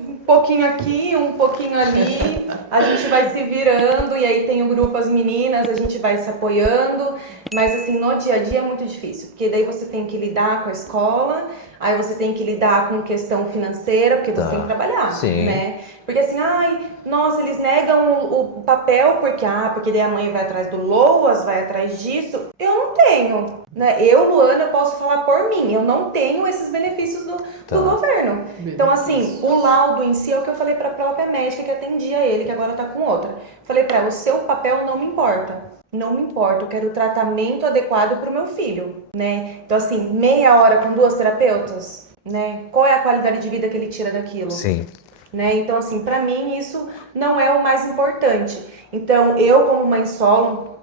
um pouquinho aqui, um pouquinho ali, a gente vai se virando e aí tem o grupo As Meninas, a gente vai se apoiando, mas assim, no dia a dia é muito difícil, porque daí você tem que lidar com a escola, aí você tem que lidar com questão financeira, porque você tem que trabalhar, Sim. né? Porque assim, nossa, eles negam o papel porque daí a mãe vai atrás do LOAS, vai atrás disso. Eu não tenho, né? Luana, eu posso falar por mim, eu não tenho esses benefícios do governo. Então assim, o laudo em si é o que eu falei para a própria médica que atendia ele, que agora tá com outra. Falei para ela, o seu papel não me importa. Não me importa, eu quero o tratamento adequado para o meu filho, né? Então assim, meia hora com 2 terapeutas, né? Qual é a qualidade de vida que ele tira daquilo? Sim. Né? Então assim, para mim isso não é o mais importante. Então eu como mãe solo,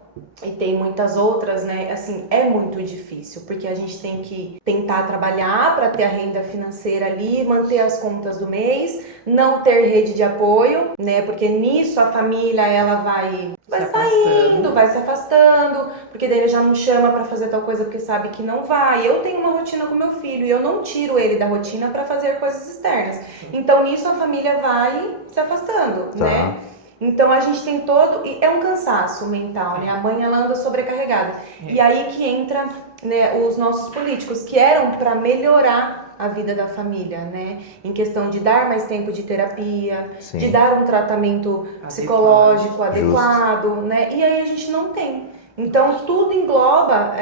e tem muitas outras, né? Assim, é muito difícil, porque a gente tem que tentar trabalhar para ter a renda financeira ali, manter as contas do mês, não ter rede de apoio, né? Porque nisso a família, ela vai saindo, vai se afastando, porque daí ele já não chama para fazer tal coisa porque sabe que não vai. Eu tenho uma rotina com meu filho e eu não tiro ele da rotina para fazer coisas externas. Então nisso a família vai se afastando, né? Então a gente tem e é um cansaço mental, né? A mãe ela anda sobrecarregada. E aí que entra, né, os nossos políticos, que eram para melhorar a vida da família, né? Em questão de dar mais tempo de terapia, de dar um tratamento psicológico adequado, né? E aí a gente não tem. Então tudo engloba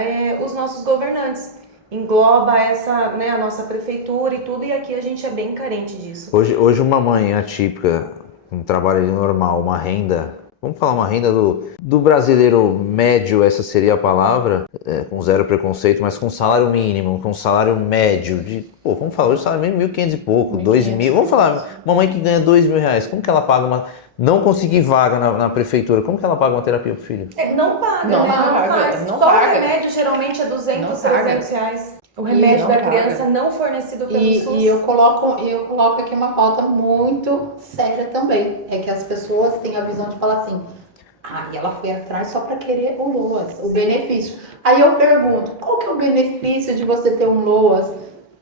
os nossos governantes. Engloba essa, né, a nossa prefeitura e tudo, e aqui a gente é bem carente disso. Hoje uma mãe atípica, um trabalho normal, uma renda, vamos falar uma renda do brasileiro médio, essa seria a palavra, com zero preconceito, mas com salário mínimo, com salário médio, vamos falar, hoje o salário mínimo 1.500 e pouco, 2.000, vamos falar, uma mãe que ganha 2.000 reais, como que ela paga não conseguir vaga na prefeitura, como que ela paga uma terapia pro filho? Não paga, não faz. Só o remédio geralmente é 200, 300 reais. O remédio da criança não fornecido pelo SUS. E eu coloco aqui uma pauta muito séria também. É que as pessoas têm a visão de falar assim, e ela foi atrás só para querer o LOAS, o benefício. Aí eu pergunto, qual que é o benefício de você ter um LOAS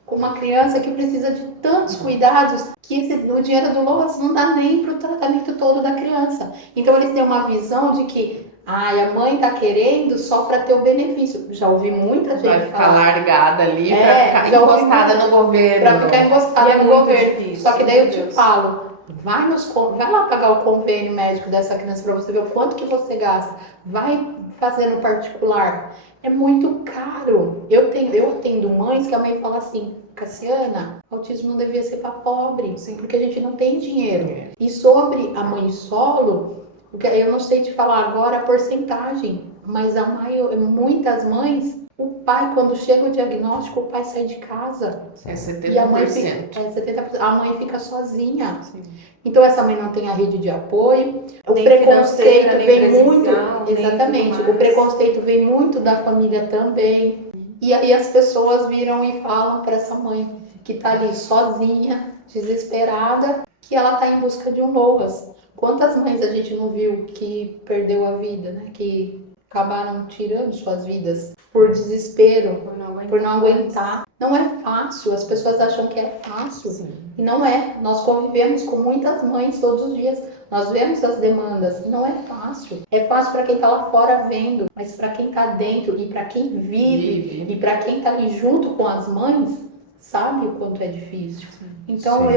com uma criança que precisa de tantos cuidados que o dinheiro do LOAS não dá nem para o tratamento todo da criança. Então eles têm uma visão de que a mãe tá querendo só para ter o benefício. Já ouvi muita gente vai ficar largada ali para ficar encostada no governo. Para ficar encostada no governo. Difícil, só que daí eu te falo, vai lá pagar o convênio médico dessa criança para você ver o quanto que você gasta. Vai fazer no particular. É muito caro. Eu atendo mães que a mãe fala assim, Cassiana, autismo não devia ser para pobre, porque a gente não tem dinheiro. E sobre a mãe solo, eu não sei te falar agora a porcentagem, mas muitas mães, o pai, quando chega o diagnóstico, o pai sai de casa. É 70%. E a mãe fica, 70%, a mãe fica sozinha. Então essa mãe não tem a rede de apoio. O Nem preconceito financeira, nem vem muito, presencial, nem exatamente. tudo O mais. preconceito vem muito da família também. E aí as pessoas viram e falam para essa mãe que tá ali sozinha, desesperada, que ela tá em busca de um LOAS. Quantas mães a gente não viu que perdeu a vida, né? Que acabaram tirando suas vidas por desespero, por não aguentar. Não é fácil, as pessoas acham que é fácil. Sim. E não é. Nós convivemos com muitas mães todos os dias. Nós vemos as demandas. Não é fácil. É fácil para quem tá lá fora vendo, mas para quem tá dentro e para quem vive e para quem tá ali junto com as mães, sabe o quanto é difícil. Então Sim.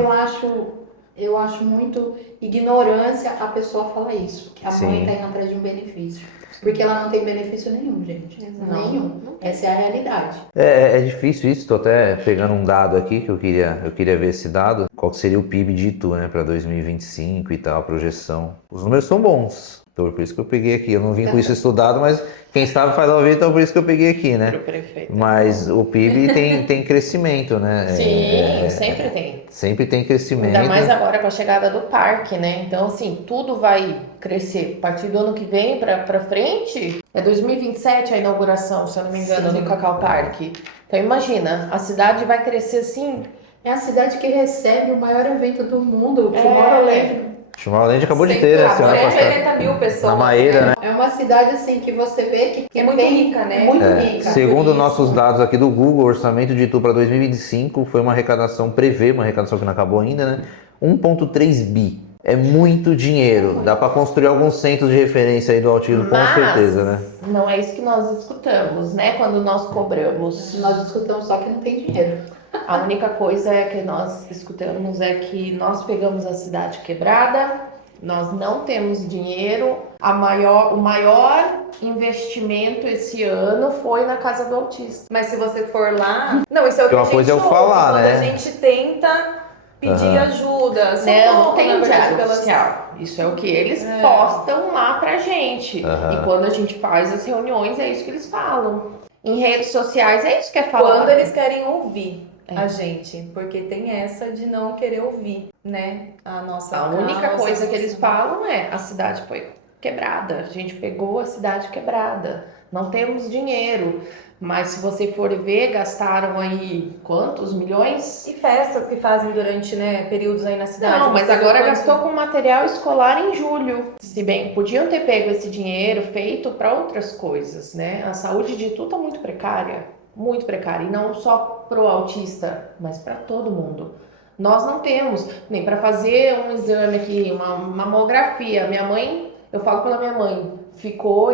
eu acho muito ignorância a pessoa falar isso, que a mãe Sim. tá indo atrás de um benefício. Porque ela não tem benefício nenhum, gente. Não. Nenhum. Essa é a realidade. É difícil isso, tô até pegando um dado aqui que eu queria ver esse dado. Qual que seria o PIB de Itu, né, para 2025 e tal, a projeção. Os números são bons, então por isso que eu peguei aqui. Eu não vim com isso estudado, mas quem sabe faz ao vivo, então por isso que eu peguei aqui, né? Pro prefeito. Mas o PIB tem crescimento, né? Sim, sempre tem. Sempre tem crescimento. Ainda mais agora com a chegada do parque, né? Então, assim, tudo vai crescer. A partir do ano que vem pra frente, é 2027 a inauguração, se eu não me engano, do Cacau Parque. Então, imagina, a cidade vai crescer assim. É a cidade que recebe o maior evento do mundo, o É. Tomorrowland. Tomorrowland acabou de ter, né? Semana passada. 180 mil pessoas. Na Maíra, né? É uma cidade assim que você vê que É muito tem- rica, né? É muito É, rica. segundo Por isso. nossos dados aqui do Google, o orçamento de Itu para 2025 foi uma arrecadação, uma arrecadação que não acabou ainda, né? 1,3 bi. É muito dinheiro. Dá para construir alguns centros de referência aí do autismo, com Mas certeza, né? não é isso que nós escutamos, né? Quando nós cobramos. Nós escutamos só que não tem dinheiro. A única coisa é que nós escutamos é que nós pegamos a cidade quebrada, nós não temos dinheiro. O maior investimento esse ano foi na Casa do Autista. Mas se você for lá... Não, isso é o que Uma a gente coisa é eu ouve, falar, quando né? a gente tenta pedir ajuda. Não, socorro, não tem na verdade, diário pelas- oficial. Isso é o que eles postam lá pra gente. E quando a gente faz as reuniões, é isso que eles falam. Em redes sociais, é isso que é falado. Quando eles querem ouvir a gente, porque tem essa de não querer ouvir, né? A nossa A única causa, coisa que nossa- eles falam é: a cidade foi quebrada, a gente pegou a cidade quebrada, não temos dinheiro. Mas se você for ver, gastaram aí quantos milhões? E festas que fazem durante, né, períodos aí na cidade. Não, mas Você agora viu gastou com material escolar em julho. Se bem, podiam ter pego esse dinheiro feito para outras coisas, né? A saúde de Itu tá muito precária, e não só pro autista, mas para todo mundo. Nós não temos nem para fazer um exame aqui, uma mamografia. Minha mãe, eu falo pela minha mãe,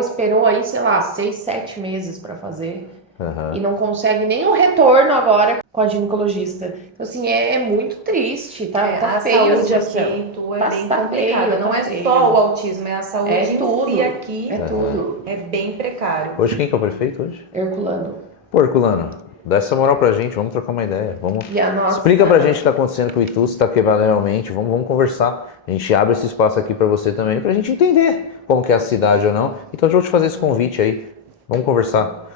esperou aí, sei lá, 6, 7 meses para fazer. E não consegue nenhum retorno agora com a ginecologista. Então, assim, é muito triste, tá, tá a feio saúde de aqui ação. em Itu é Tá- bem tá complicada. feio, Não tá é feio. só o autismo, é a saúde É em tudo. si aqui. É tudo. É bem precário. Hoje quem que é o prefeito hoje? Herculano. Pô, Herculano, dá essa moral pra gente, vamos trocar uma ideia. Vamos... E a nossa... Explica pra gente o que está acontecendo com o Itu, se está quebrado realmente, vamos conversar. A gente abre esse espaço aqui para você também, pra gente entender como que é a cidade ou não. Então eu vou te fazer esse convite aí, vamos conversar,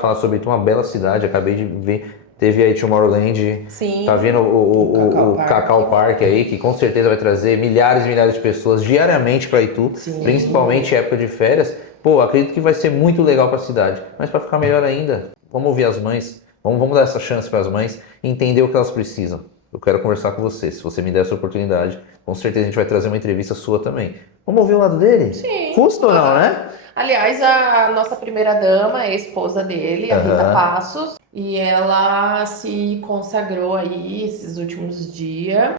falar sobre Itu, uma bela cidade, acabei de ver, teve aí Tomorrowland, Sim. tá vindo o Cacau Park aí, que com certeza vai trazer milhares e milhares de pessoas diariamente para Itu, principalmente em época de férias. Pô, acredito que vai ser muito legal para a cidade, mas para ficar melhor ainda, vamos ouvir as mães, vamos dar essa chance para as mães e entender o que elas precisam. Eu quero conversar com você, se você me der essa oportunidade, com certeza a gente vai trazer uma entrevista sua também. Vamos ouvir o lado dele? Sim. Custa ou não, né? Aliás, a nossa primeira dama é a esposa dele, a Rita Passos, e ela se consagrou aí esses últimos dias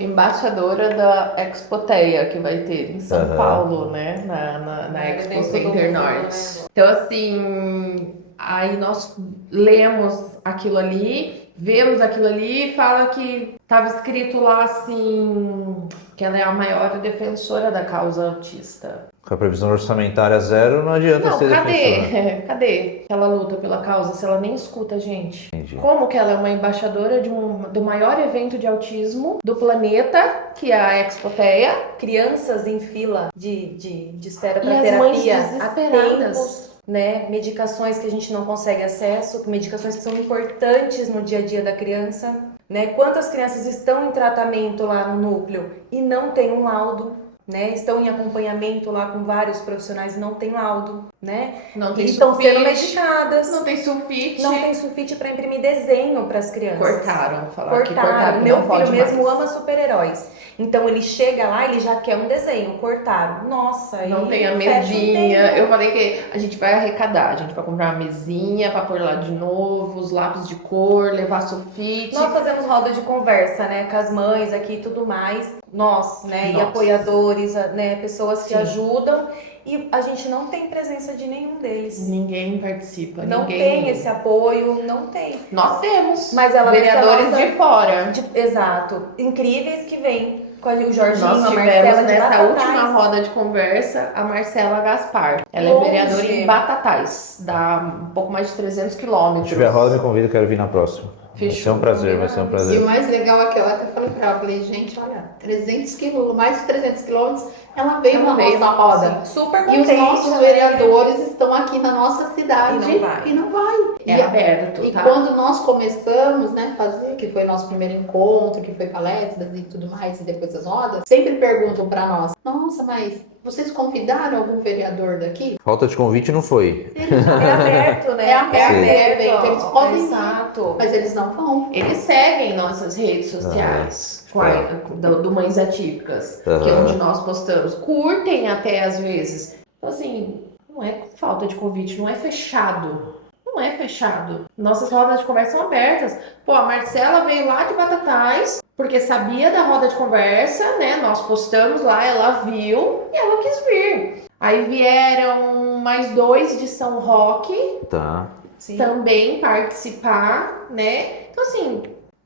embaixadora da Expoteia, que vai ter em São Paulo, né? Na Expo evento do Center mundo, Norte. né? Então, assim, aí nós lemos aquilo ali, vemos aquilo ali e fala que estava escrito lá assim, que ela é a maior defensora da causa autista. Com a previsão orçamentária zero, não adianta Não, ser defensora. cadê ela luta pela causa se ela nem escuta a gente? Entendi. Como que ela é uma embaixadora do maior evento de autismo do planeta, que é a Expoteia, Crianças em fila de espera e para as mães terapia há desesperadas. tempos. né? Medicações que a gente não consegue acesso, medicações que são importantes no dia a dia da criança, né? Quantas crianças estão em tratamento lá no núcleo e não tem um laudo, né? Estão em acompanhamento lá com vários profissionais e não tem laudo, né? Não tem E estão sendo sulfite, medicadas. não tem sulfite. Não tem sulfite para imprimir desenho para as crianças. Cortaram, falaram que Cortaram. cortaram, que Meu não filho pode mesmo mais. ama super-heróis. Então ele chega lá, ele já quer um desenho. Cortaram. Nossa, Não aí tem a fecha um mesinha. tempo. Eu falei que a gente vai arrecadar, a gente vai comprar uma mesinha pra pôr lá de novo, os lápis de cor, levar sulfite. Nós fazemos roda de conversa, né, com as mães aqui e tudo mais. Nós, né, e Nossa. apoiadores, né, pessoas que Sim. ajudam. E a gente não tem presença de nenhum deles. Ninguém participa, Não ninguém. tem esse apoio, não tem. Nós temos. Mas ela vai ser a vereadores nossa- de fora. Exato. Incríveis que vem com o Jorginho, Nós a tivemos Marcela de nessa Batatais. última roda de conversa a Marcela Gaspar. Ela Longe. é vereadora em Batatais, dá um pouco mais de 300 Se quilômetros. tiver roda, me convida, quero vir na próxima. Vai ser Fechou. um prazer, vai ser um E o prazer. mais legal é que eu até falei pra ela, falei, gente, olha, 300 quilômetros, mais de 300 quilômetros, ela veio Ela na veio, nossa roda. Super E os contente, nossos né? vereadores estão aqui na nossa cidade E não vai. e não vai. É E- aberto, E tá? quando nós começamos, né, fazer, que foi nosso primeiro encontro, que foi palestras e tudo mais, e depois as rodas, sempre perguntam pra nós, nossa, mas vocês convidaram algum vereador daqui? Falta de convite não foi. É aberto, né? É aberto, Sim. é evento, eles podem ir, Exato. mas eles não vão. Eles seguem nossas redes sociais do Mães Atípicas, que é onde nós postamos. Curtem até às vezes. Então, assim, não é falta de convite, não é fechado. Não é fechado. Nossas rodas de conversa são abertas. Pô, a Marcela veio lá de Batatais, porque sabia da roda de conversa, né? Nós postamos lá, ela viu e ela quis vir. Aí vieram mais 2 de São Roque Tá. Sim. também participar, né? Então, assim,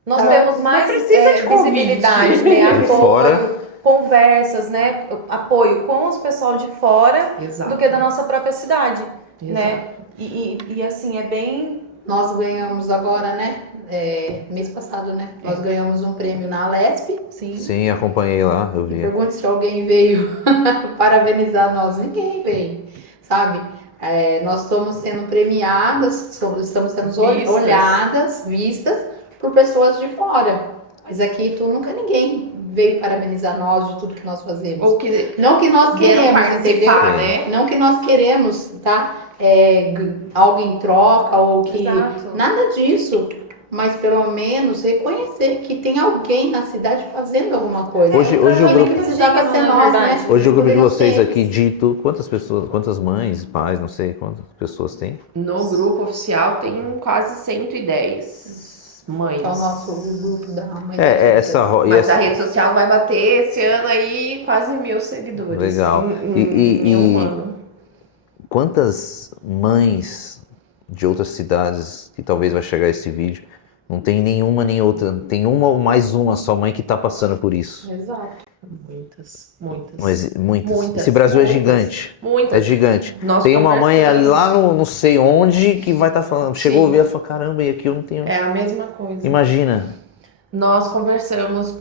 Nós Não, temos não mais precisa de convite. visibilidade, né? De Apoio, fora. conversas, né? Apoio com os pessoal de fora exato. do que da nossa própria cidade, Exato. né? E assim, é bem... Nós ganhamos agora, né, mês passado, né, nós ganhamos um prêmio na Alesp. Sim. Sim, acompanhei lá, eu vi. Pergunto se alguém veio parabenizar nós. Ninguém veio, sabe? Nós estamos sendo premiadas, estamos sendo Vistas. olhadas, vistas por pessoas de fora. Mas aqui nunca ninguém veio parabenizar nós de tudo que nós fazemos. Ou que Não que nós queiram queremos, participar, entendeu? né? Não que nós queremos, tá? Algo em troca ou que... Exato. Nada disso. Mas pelo menos reconhecer que tem alguém na cidade fazendo alguma coisa. Hoje o E nem grupo- precisava ser nós, né? Hoje o grupo de Poderia vocês ser. aqui dito, quantas pessoas, quantas mães, pais, não sei quantas pessoas tem? no grupo oficial tem quase 110 mães. É o nosso grupo da mãe. E Mas essa a rede social vai bater esse ano aí quase 1.000 seguidores. Legal. Em um ano. quantas mães de outras cidades que talvez vai chegar esse vídeo, não tem nenhuma nem outra, tem uma ou mais uma só mãe que tá passando por isso. Exato. Muitas, muitas. Mas muitas. Muitas, Esse Brasil é muitas. gigante. Muitas. É gigante. Nós Tem uma mãe conversamos. lá no não sei onde que vai estar falando. Chegou Sim. a ver e falou: caramba, e aqui eu não tenho. É a mesma coisa. Imagina. Nós conversamos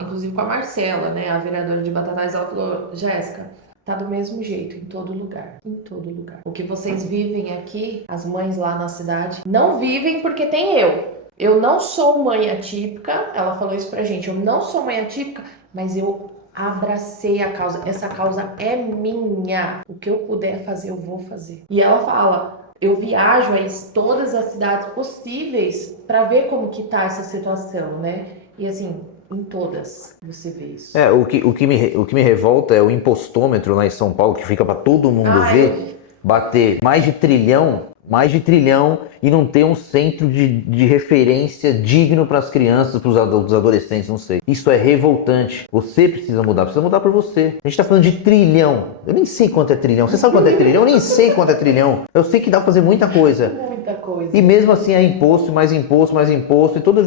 inclusive com a Marcela, né, a vereadora de Batatais, ela falou, Jéssica, tá do mesmo jeito em todo lugar, em todo lugar. O que vocês vivem aqui, as mães lá na cidade, não vivem porque tem eu. Eu não sou mãe atípica, ela falou isso pra gente, eu não sou mãe atípica, mas eu abracei a causa, essa causa é minha. O que eu puder fazer, eu vou fazer. E ela fala, eu viajo a todas as cidades possíveis para ver como que tá essa situação, né? E assim, em todas você vê isso. O que me revolta é o impostômetro lá em São Paulo, que fica para todo mundo ver, bater mais de trilhão e não ter um centro de referência digno para as crianças, para os adolescentes, não sei. Isso é revoltante. Você precisa mudar por você. A gente tá falando de trilhão. Eu nem sei quanto é trilhão. Você sabe quanto é trilhão? Eu nem sei quanto é trilhão. Eu sei que dá pra fazer muita coisa. Muita coisa. E mesmo assim é imposto, mais imposto, mais imposto. E todo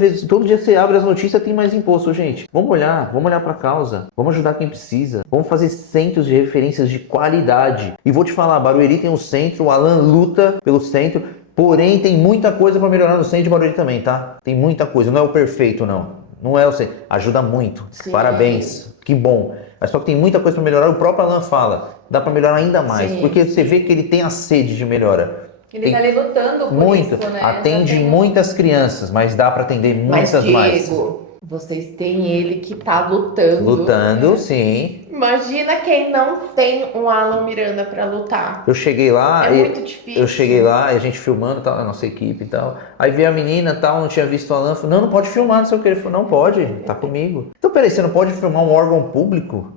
dia você abre as notícias tem mais imposto, gente. Vamos olhar pra causa. Vamos ajudar quem precisa. Vamos fazer centros de referências de qualidade. E vou te falar, Barueri tem um centro, o Alan luta pelo centro, porém tem muita coisa para melhorar no centro de Barueri também, tá? Tem muita coisa, não é o perfeito, não. Não é o centro. Ajuda muito. Sim. Parabéns. Que bom. Mas só que tem muita coisa para melhorar. O próprio Alan fala, dá para melhorar ainda mais. Sim. Porque você vê que ele tem a sede de melhora. Ele tá ali lutando por Muito. isso, né? Atende Já tem- muitas crianças, mas dá para atender Mas, muitas mais. Diego, vocês têm ele que tá lutando. Lutando, sim. Imagina quem não tem um Alan Miranda pra lutar. Eu cheguei lá, É muito difícil. eu cheguei lá, e a gente filmando, tal, a nossa equipe e tal. Aí veio a menina, tal, não tinha visto o Alan, falou, não pode filmar, não sei o que. Ele falou, não pode, tá comigo. Então, peraí, você não pode filmar um órgão público?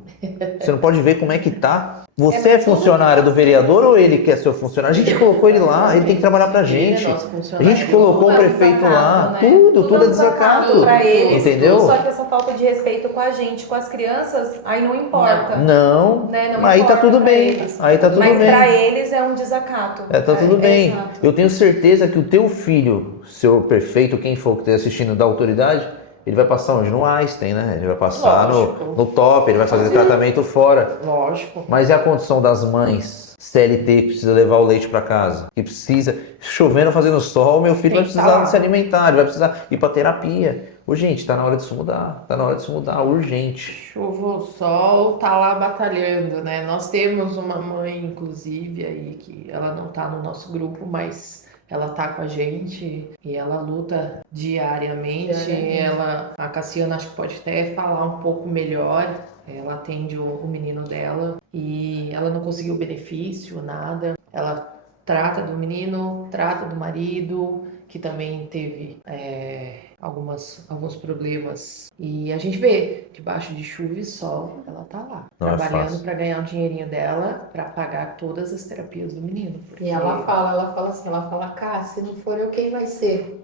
Você não pode ver como é que tá? Você é funcionário do vereador ou ele quer ser o funcionário? A gente colocou ele lá, ele tem que trabalhar pra gente. Ele é nosso A funcionário. gente colocou o Tudo é prefeito desacato, lá, né? tudo é um desacato. pra eles, Entendeu? Só que essa falta de respeito com a gente, com as crianças, aí não importa. Não, Né? Não aí tá importa tudo pra bem, eles. aí tá tudo Mas bem. pra eles é um desacato. Tá tudo bem. Exato. Eu tenho certeza que o teu filho, seu prefeito, quem for que esteja assistindo da autoridade, ele vai passar onde? No Einstein, né? Ele vai passar Lógico. no top, ele vai fazer tratamento fora. Lógico. Mas e a condição das mães CLT que precisa levar o leite para casa? Que precisa, chovendo, fazendo sol, meu filho Tem vai que precisar tá lá. se alimentar, ele vai precisar ir para terapia. Ô, gente, tá na hora disso mudar. Tá na hora disso mudar, urgente. Chuva ou sol, tá lá batalhando, né? Nós temos uma mãe, inclusive, aí, que ela não tá no nosso grupo, mas ela tá com a gente e ela luta diariamente. A Cassiana acho que pode até falar um pouco melhor. Ela atende o menino dela e ela não conseguiu benefício, nada. Ela trata do menino, trata do marido, que também teve alguns problemas. E a gente vê, debaixo de chuva e sol, ela tá lá, Não é trabalhando fácil. para ganhar o dinheirinho dela, para pagar todas as terapias do menino. Porque E ela fala assim, ela fala, cara, se não for eu, quem vai ser?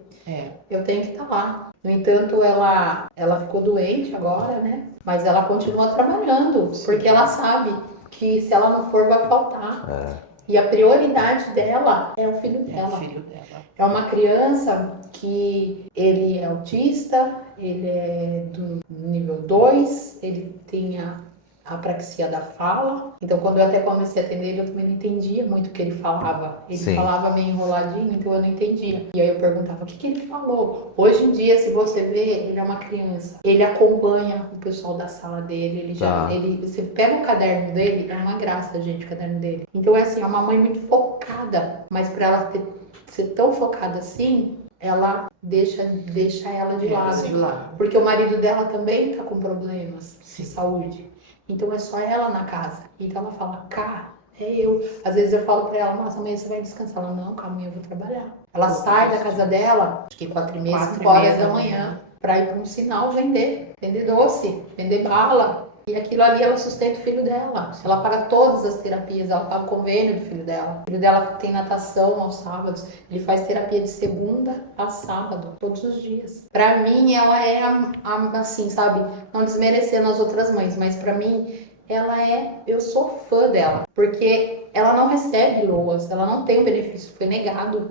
Eu tenho que estar lá. No entanto, ela ficou doente agora, né? Mas ela continua trabalhando, porque ela sabe que se ela não for, vai faltar. E a prioridade dela é o filho é o dela. filho dela. É uma criança que ele é autista, ele é do nível 2, ele tem a apraxia da fala. Então, quando eu até comecei a atender ele, eu também não entendia muito o que ele falava. Ele Sim. falava meio enroladinho, então eu não entendia. E aí eu perguntava, o que ele falou? Hoje em dia, se você vê, ele é uma criança. Ele acompanha o pessoal da sala dele, você pega o caderno dele, é uma graça, gente, o caderno dele. Então, é assim, é uma mãe muito focada, mas para ela ser tão focada assim, ela deixa ela de lado. Porque o marido dela também tá com problemas de saúde. Então é só ela na casa. Então ela fala, cá, é eu. Às vezes eu falo pra ela, nossa, amanhã você vai descansar. Ela, não, calma, eu vou trabalhar. Ela sai da casa dela, acho que 4h30, 5 horas da manhã, pra ir pra um sinal vender doce, vender bala. E aquilo ali ela sustenta o filho dela. Ela paga todas as terapias, ela paga o convênio do filho dela. O filho dela tem natação aos sábados. Ele faz terapia de segunda a sábado, todos os dias. Pra mim, ela é assim, sabe? Não desmerecendo as outras mães, mas pra mim, eu sou fã dela. Porque ela não recebe LOAS, ela não tem o benefício, foi negado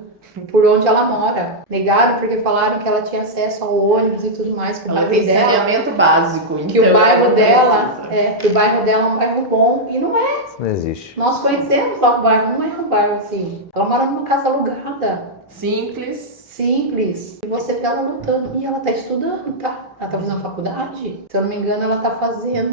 por onde ela mora. Negaram porque falaram que ela tinha acesso ao ônibus e tudo mais. Que o Ela bairro tem dela, saneamento básico. que o bairro dela é um bairro bom. E não é. Não existe. Nós conhecemos lá o bairro, não é um bairro assim. Ela mora numa casa alugada, simples. E você vê ela lutando. E ela tá estudando, tá? Ela tá fazendo faculdade. Se eu não me engano, ela tá fazendo,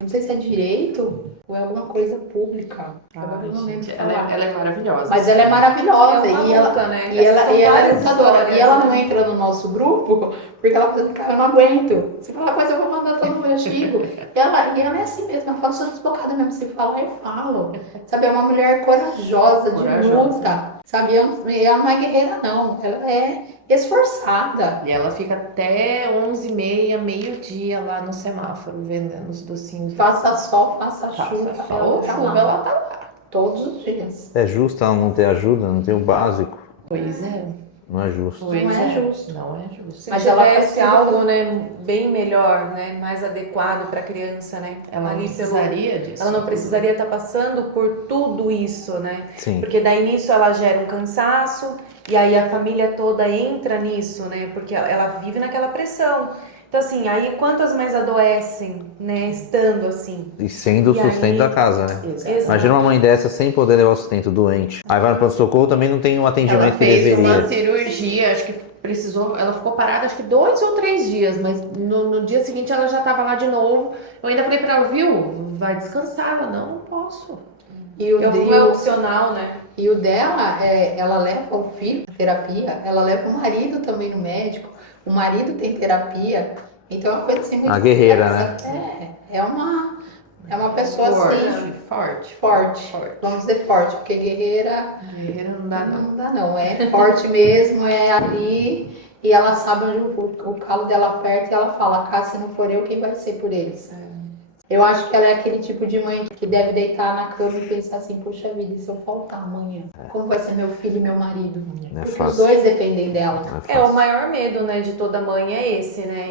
não sei se é direito ou é alguma coisa pública. Agora eu não lembro de falar. Ela é maravilhosa. Mas ela é maravilhosa É uma e ela, luta, né? e ela São é várias lutadora. histórias, E ela né? não entra no nosso grupo porque ela fala assim, cara, eu não aguento. Se falar coisa, eu vou mandar todo mundo antigo. E ela é assim mesmo, ela fala, sou desbocada mesmo. Se falar, eu falo. Sabe, é uma mulher corajosa, de luta. Sabe, ela não é guerreira, não. Ela é esforçada. E ela fica até 11h30, meio-dia lá no semáforo, vendendo os docinhos. Faça sol, faça Faça chuva. sol ou tá chuva, lá. ela tá lá. Todos os dias. É justo ela não ter ajuda, não ter o básico? Pois é. Não é justo. Não é justo. Não é justo. Se Mas ela tivesse faz tudo. algo, né, bem melhor, né, mais adequado para a criança, né? Ela não ali precisaria disso. ela não precisaria estar passando por tudo isso, né? Sim. Porque daí nisso ela gera um cansaço e aí a família toda entra nisso, né? Porque ela vive naquela pressão. Então assim, aí quantas mães adoecem, né, estando assim? E sendo o E sustento aí- da casa, né? Exato. Exato. Imagina uma mãe dessa sem poder levar o sustento doente. Aí vai no pronto-socorro, também não tem o Ela atendimento que fez uma deveria. cirurgia, acho que ela ficou parada acho que 2 ou 3 dias, mas no dia seguinte ela já tava lá de novo. Eu ainda falei pra ela, viu, vai descansar. Ela, não posso. E o Não é opcional, né? E o dela, ela leva o filho à terapia, ela leva o marido também no médico, o marido tem terapia, então é uma coisa assim muito... A guerreira, né? É uma pessoa assim... Forte. Vamos dizer forte, porque guerreira Não dá, não. não dá não, é forte mesmo, é ali, e ela sabe onde o calo dela aperta e ela fala, se não for eu, quem vai ser por eles? Eu acho que ela é aquele tipo de mãe que deve deitar na cama e pensar assim, puxa vida, e se eu faltar amanhã? Como vai ser meu filho e meu marido? Não é Porque fácil. os dois dependem dela. O maior medo, né, de toda mãe é esse, né?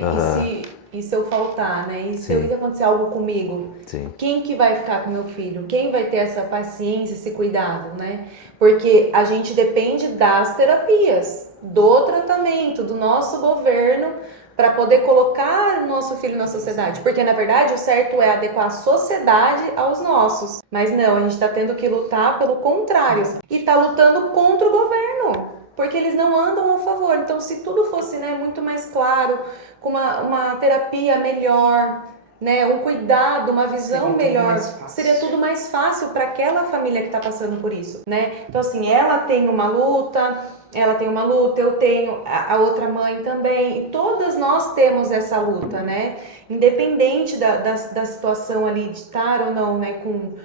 E se eu faltar, né? E se acontecer algo comigo? Sim. Quem que vai ficar com meu filho? Quem vai ter essa paciência, esse cuidado, né? Porque a gente depende das terapias, do tratamento, do nosso governo, para poder colocar o nosso filho na sociedade. Porque, na verdade, o certo é adequar a sociedade aos nossos. Mas não, a gente está tendo que lutar pelo contrário. E está lutando contra o governo. Porque eles não andam a favor. Então, se tudo fosse, né, muito mais claro, com uma terapia melhor, né, um cuidado, uma visão melhor, seria tudo mais fácil para aquela família que está passando por isso, né? Então, assim, ela tem uma luta, eu tenho, a outra mãe também, e todas nós temos essa luta, né? Independente da situação ali de estar ou não, né, com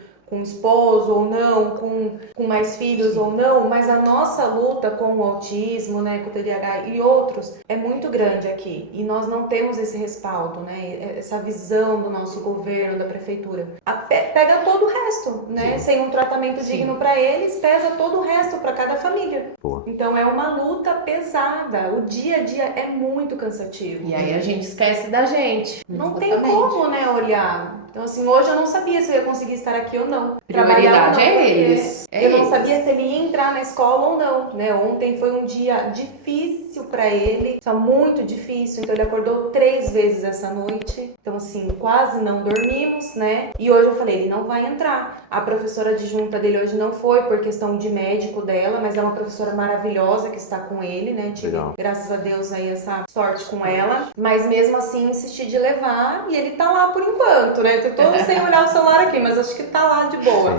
esposo ou não, com mais filhos ou não, mas a nossa luta com o autismo, né, com o TDAH e outros é muito grande aqui, e nós não temos esse respaldo, né, essa visão do nosso governo, da prefeitura. Pega todo o resto, né, sem um tratamento digno para eles, pesa todo o resto para cada família. Boa. Então é uma luta pesada, o dia a dia é muito cansativo. E aí a gente esquece da gente. Não tem como, né, olhar. Então, assim, hoje eu não sabia se eu ia conseguir estar aqui ou não. Prioridade ou não, é eles. Eu não sabia se ele ia entrar na escola ou não, né? Ontem foi um dia difícil pra ele, só muito difícil. Então, ele acordou 3 vezes essa noite. Então, assim, quase não dormimos, né? E hoje eu falei, ele não vai entrar. A professora adjunta dele hoje não foi por questão de médico dela, mas é uma professora maravilhosa que está com ele, né? Tive, graças a Deus, aí essa sorte com ela. Mas mesmo assim, insisti de levar e ele tá lá por enquanto, né? Eu tô sem olhar o celular aqui, mas acho que tá lá de boa.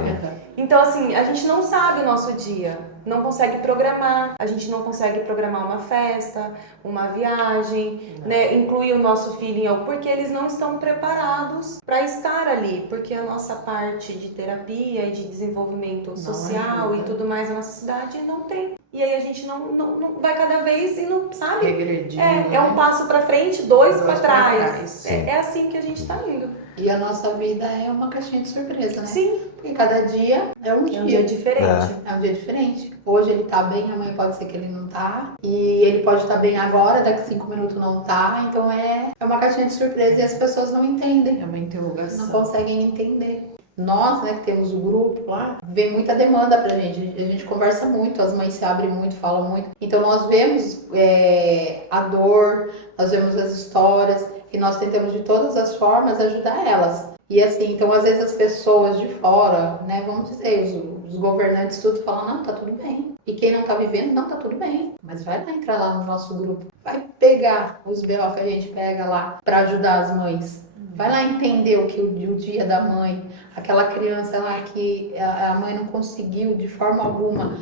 Então, assim, a gente não sabe o nosso dia, não consegue programar, a gente não consegue programar uma festa, uma viagem, né? Incluir o nosso filho em algo, porque eles não estão preparados para estar ali, porque a nossa parte de terapia e de desenvolvimento social e tudo mais na nossa cidade não tem. E aí a gente não vai cada vez e não sabe. Regredindo, é um passo para frente, dois para trás. É assim que a gente tá indo. E a nossa vida é uma caixinha de surpresa, né? Sim. Porque cada dia é um dia. É um dia diferente. É um dia diferente. Hoje ele tá bem, amanhã pode ser que ele não tá. E ele pode estar bem agora, daqui 5 minutos não tá. Então é uma caixinha de surpresa e as pessoas não entendem. É uma interrogação. Não conseguem entender. Nós, né, que temos o grupo lá, vem muita demanda pra gente. A gente conversa muito, as mães se abrem muito, falam muito. Então nós vemos a dor, nós vemos as histórias e nós tentamos de todas as formas ajudar elas. E assim, então às vezes as pessoas de fora, né, vamos dizer, os governantes tudo falam, não, tá tudo bem. E quem não tá vivendo, não, tá tudo bem. Mas vai lá entrar lá no nosso grupo, vai pegar os B.O. que a gente pega lá pra ajudar as mães. Vai lá entender o que o dia da mãe, aquela criança lá que a mãe não conseguiu de forma alguma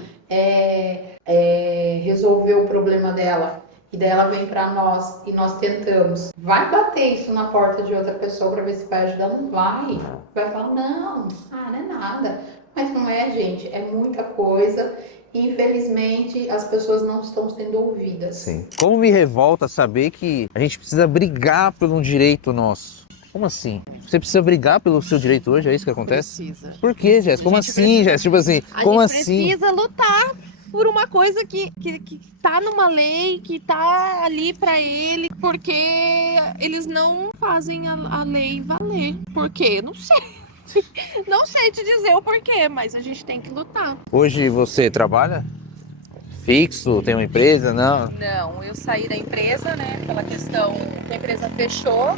resolver o problema dela. E daí ela vem pra nós e nós tentamos. Vai bater isso na porta de outra pessoa pra ver se vai ajudar? Não vai. Vai falar, não é nada. Mas não é, gente, é muita coisa. E, infelizmente, as pessoas não estão sendo ouvidas. Sim. Como me revolta saber que a gente precisa brigar por um direito nosso. Como assim? Você precisa brigar pelo seu direito hoje? É isso que acontece? Precisa. Por quê, Jéssica? Como assim, Jéssica? Tipo assim, como A assim? gente precisa lutar por uma coisa que tá numa lei, que tá ali pra ele, porque eles não fazem a lei valer. Por quê? Não sei. Não sei te dizer o porquê, mas a gente tem que lutar. Hoje você trabalha? Fixo? Tem uma empresa? Não? Não, eu saí da empresa, né, pela questão que a empresa fechou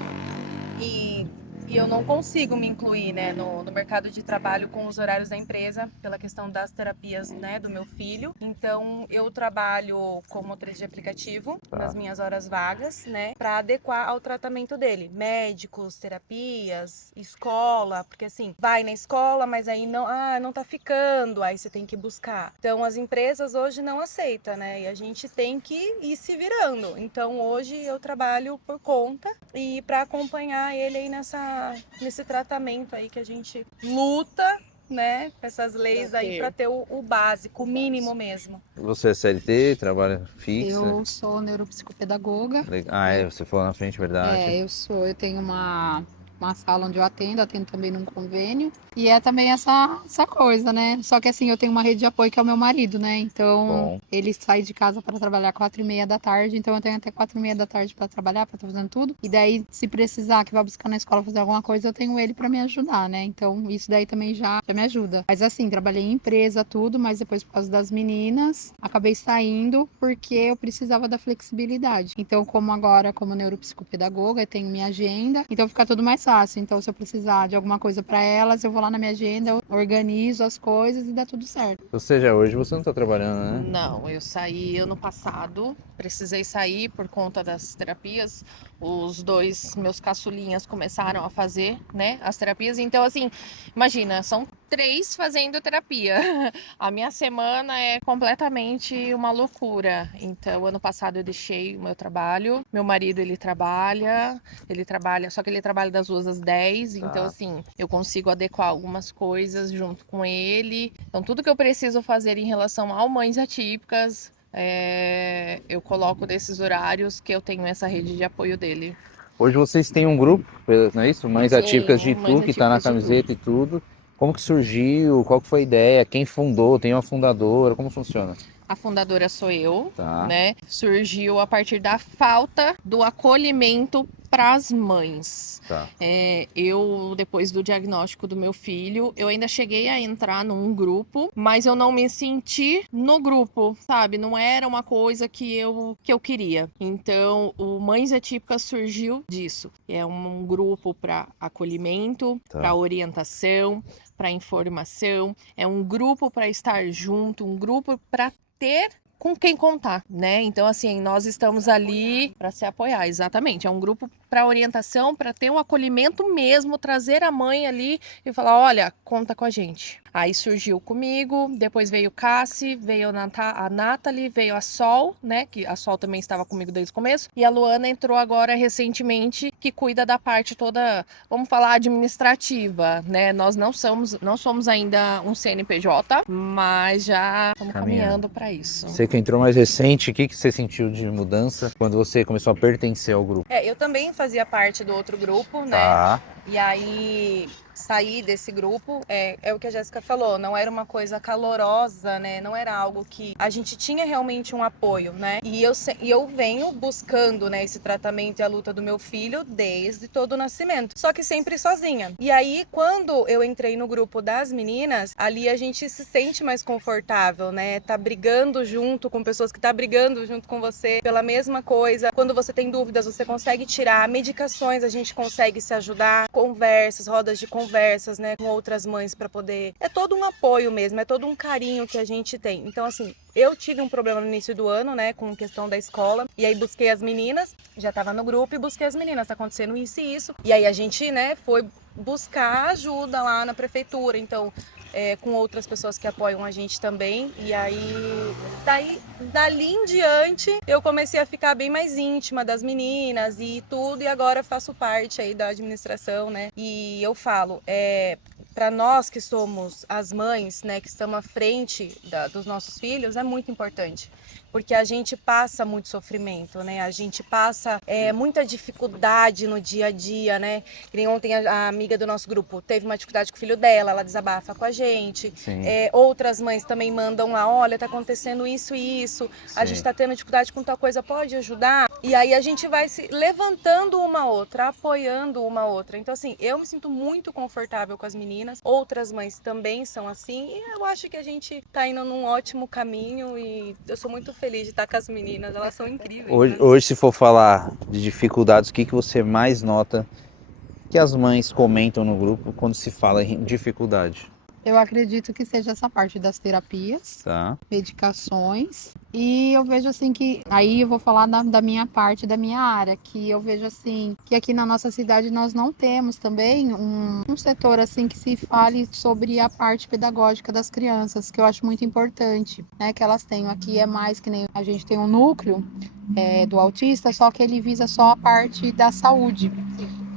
e e eu não consigo me incluir, né, no mercado de trabalho com os horários da empresa pela questão das terapias, né, do meu filho. Então eu trabalho como motorista de aplicativo nas minhas horas vagas, né, para adequar ao tratamento dele. Médicos, terapias, escola, porque assim, vai na escola, mas aí não tá ficando, aí você tem que buscar. Então as empresas hoje não aceitam, né, e a gente tem que ir se virando. Então hoje eu trabalho por conta e para acompanhar ele aí nesse tratamento aí que a gente luta, né, com essas leis aí para ter o básico, o mínimo mesmo. Você é CLT, trabalha fixa? Eu sou neuropsicopedagoga. Você falou na frente, verdade. Eu tenho uma sala onde eu atendo também num convênio. E é também essa coisa, né? Só que assim, eu tenho uma rede de apoio que é o meu marido, né? Então, Bom. ele sai de casa para trabalhar 4h30 da tarde, então eu tenho até 4h30 da tarde para trabalhar, para estar fazendo tudo. E daí, se precisar que vá buscar na escola fazer alguma coisa, eu tenho ele para me ajudar, né? Então, isso daí também já me ajuda. Mas assim, trabalhei em empresa, tudo, mas depois por causa das meninas, acabei saindo porque eu precisava da flexibilidade. Então, como neuropsicopedagoga, eu tenho minha agenda, então fica tudo mais fácil. Então, se eu precisar de alguma coisa para elas, eu vou lá na minha agenda, eu organizo as coisas e dá tudo certo. Ou seja, hoje você não tá trabalhando, né? Não, eu saí ano passado, precisei sair por conta das terapias. Os dois meus caçulinhas começaram a fazer, né, as terapias. Então, assim, imagina, são 3 fazendo terapia. A minha semana é completamente uma loucura. Então, ano passado eu deixei o meu trabalho. Meu marido, ele trabalha, só que ele trabalha das 2 às 10. Então, assim, eu consigo adequar algumas coisas junto com ele. Então, tudo que eu preciso fazer em relação ao Mães Atípicas, eu coloco nesses horários que eu tenho essa rede de apoio dele. Hoje vocês têm um grupo, não é isso? Mães Sim, Atípicas de Mães Itu, que tá na Atípicas de camiseta e tudo. Como que surgiu? Qual que foi a ideia? Quem fundou? Tem uma fundadora? Como funciona? A fundadora sou eu, Tá. né? Surgiu a partir da falta do acolhimento para as mães. Tá. Eu, depois do diagnóstico do meu filho, eu ainda cheguei a entrar num grupo, mas eu não me senti no grupo, sabe? Não era uma coisa que eu queria. Então, o Mães Atípicas surgiu disso. É um grupo para acolhimento, Tá. para orientação, para informação. É um grupo para estar junto, um grupo para ter com quem contar, né? Então, assim, nós estamos ali para se apoiar, exatamente. É um grupo para orientação, para ter um acolhimento mesmo, trazer a mãe ali e falar, olha, conta com a gente. Aí surgiu comigo, depois veio Cassi, veio a Nathalie, veio a Sol, né? Que a Sol também estava comigo desde o começo. E a Luana entrou agora recentemente, que cuida da parte toda, vamos falar, administrativa, né? Nós não somos ainda um CNPJ, mas já estamos caminhando para isso. Você que entrou mais recente, o que você sentiu de mudança quando você começou a pertencer ao grupo? Eu também fazia parte do outro grupo, né? Tá. E aí sair desse grupo é o que a Jéssica falou, não era uma coisa calorosa, né? Não era algo que a gente tinha realmente um apoio, né? E eu venho buscando, né, esse tratamento e a luta do meu filho desde todo o nascimento, só que sempre sozinha. E aí, quando eu entrei no grupo das meninas, ali a gente se sente mais confortável, né? Tá brigando junto com pessoas que tá brigando junto com você pela mesma coisa. Quando você tem dúvidas, você consegue tirar medicações, a gente consegue se ajudar, conversas, rodas de conversas, né, com outras mães para poder... É todo um apoio mesmo, é todo um carinho que a gente tem. Então, assim, eu tive um problema no início do ano, né, com questão da escola, e aí busquei as meninas, já tava no grupo e busquei as meninas, tá acontecendo isso e isso. E aí a gente, né, foi buscar ajuda lá na prefeitura, então... com outras pessoas que apoiam a gente também. E aí, dali em diante, eu comecei a ficar bem mais íntima das meninas e tudo. E agora faço parte aí da administração, né? E eu falo, para nós que somos as mães, né, que estamos à frente dos nossos filhos, é muito importante. Porque a gente passa muito sofrimento, né? A gente passa muita dificuldade no dia a dia, né? Que nem ontem a amiga do nosso grupo teve uma dificuldade com o filho dela, ela desabafa com a gente. Outras mães também mandam lá, olha, tá acontecendo isso e isso, a gente tá tendo dificuldade com tal coisa, pode ajudar? E aí a gente vai se levantando uma outra, apoiando uma outra. Então, assim, eu me sinto muito confortável com as meninas, outras mães também são assim, e eu acho que a gente tá indo num ótimo caminho e eu sou muito feliz de estar com as meninas, elas são incríveis. Hoje, se for falar de dificuldades, o que você mais nota que as mães comentam no grupo quando se fala em dificuldade? Eu acredito que seja essa parte das terapias, Tá. medicações. E eu vejo assim que, aí eu vou falar da minha parte, da minha área, que eu vejo assim, que aqui na nossa cidade nós não temos também um setor assim que se fale sobre a parte pedagógica das crianças, que eu acho muito importante, né, que elas tenham. Aqui é mais que nem a gente tem um núcleo do autista, só que ele visa só a parte da saúde.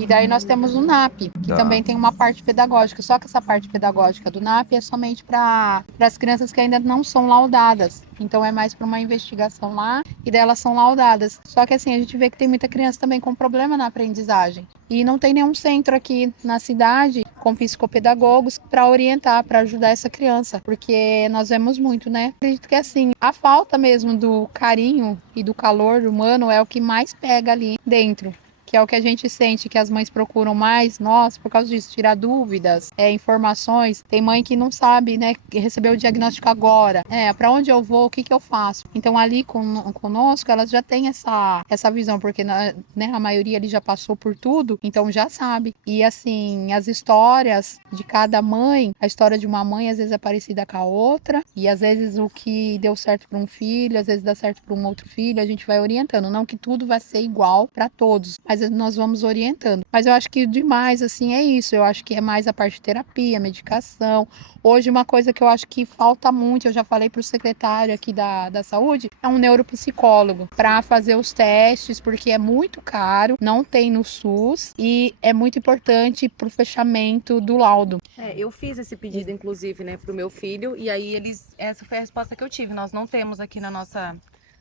E daí nós temos o NAP, que Tá. também tem uma parte pedagógica, só que essa parte pedagógica do NAP é somente para as crianças que ainda não são laudadas. Então é mais para uma investigação lá e daí elas são laudadas. Só que assim, a gente vê que tem muita criança também com problema na aprendizagem. E não tem nenhum centro aqui na cidade com psicopedagogos para orientar, para ajudar essa criança. Porque nós vemos muito, né? Acredito que assim, a falta mesmo do carinho e do calor humano é o que mais pega ali dentro. Que é o que a gente sente, que as mães procuram mais nós, por causa disso, tirar dúvidas, informações. Tem mãe que não sabe, né, receber o diagnóstico agora. Para onde eu vou, o que eu faço? Então, ali conosco, elas já têm essa visão, porque né, a maioria ali já passou por tudo, então já sabe. E, assim, as histórias de cada mãe, a história de uma mãe, às vezes é parecida com a outra, e às vezes o que deu certo para um filho, às vezes dá certo para um outro filho, a gente vai orientando. Não que tudo vai ser igual para todos, mas nós vamos orientando. Mas eu acho que demais, assim, é isso. Eu acho que é mais a parte de terapia, medicação. Hoje, uma coisa que eu acho que falta muito, eu já falei para o secretário aqui da saúde, é um neuropsicólogo para fazer os testes, porque é muito caro, não tem no SUS e é muito importante para o fechamento do laudo. Eu fiz esse pedido, inclusive, né, pro meu filho, e aí essa foi a resposta que eu tive. Nós não temos aqui na nossa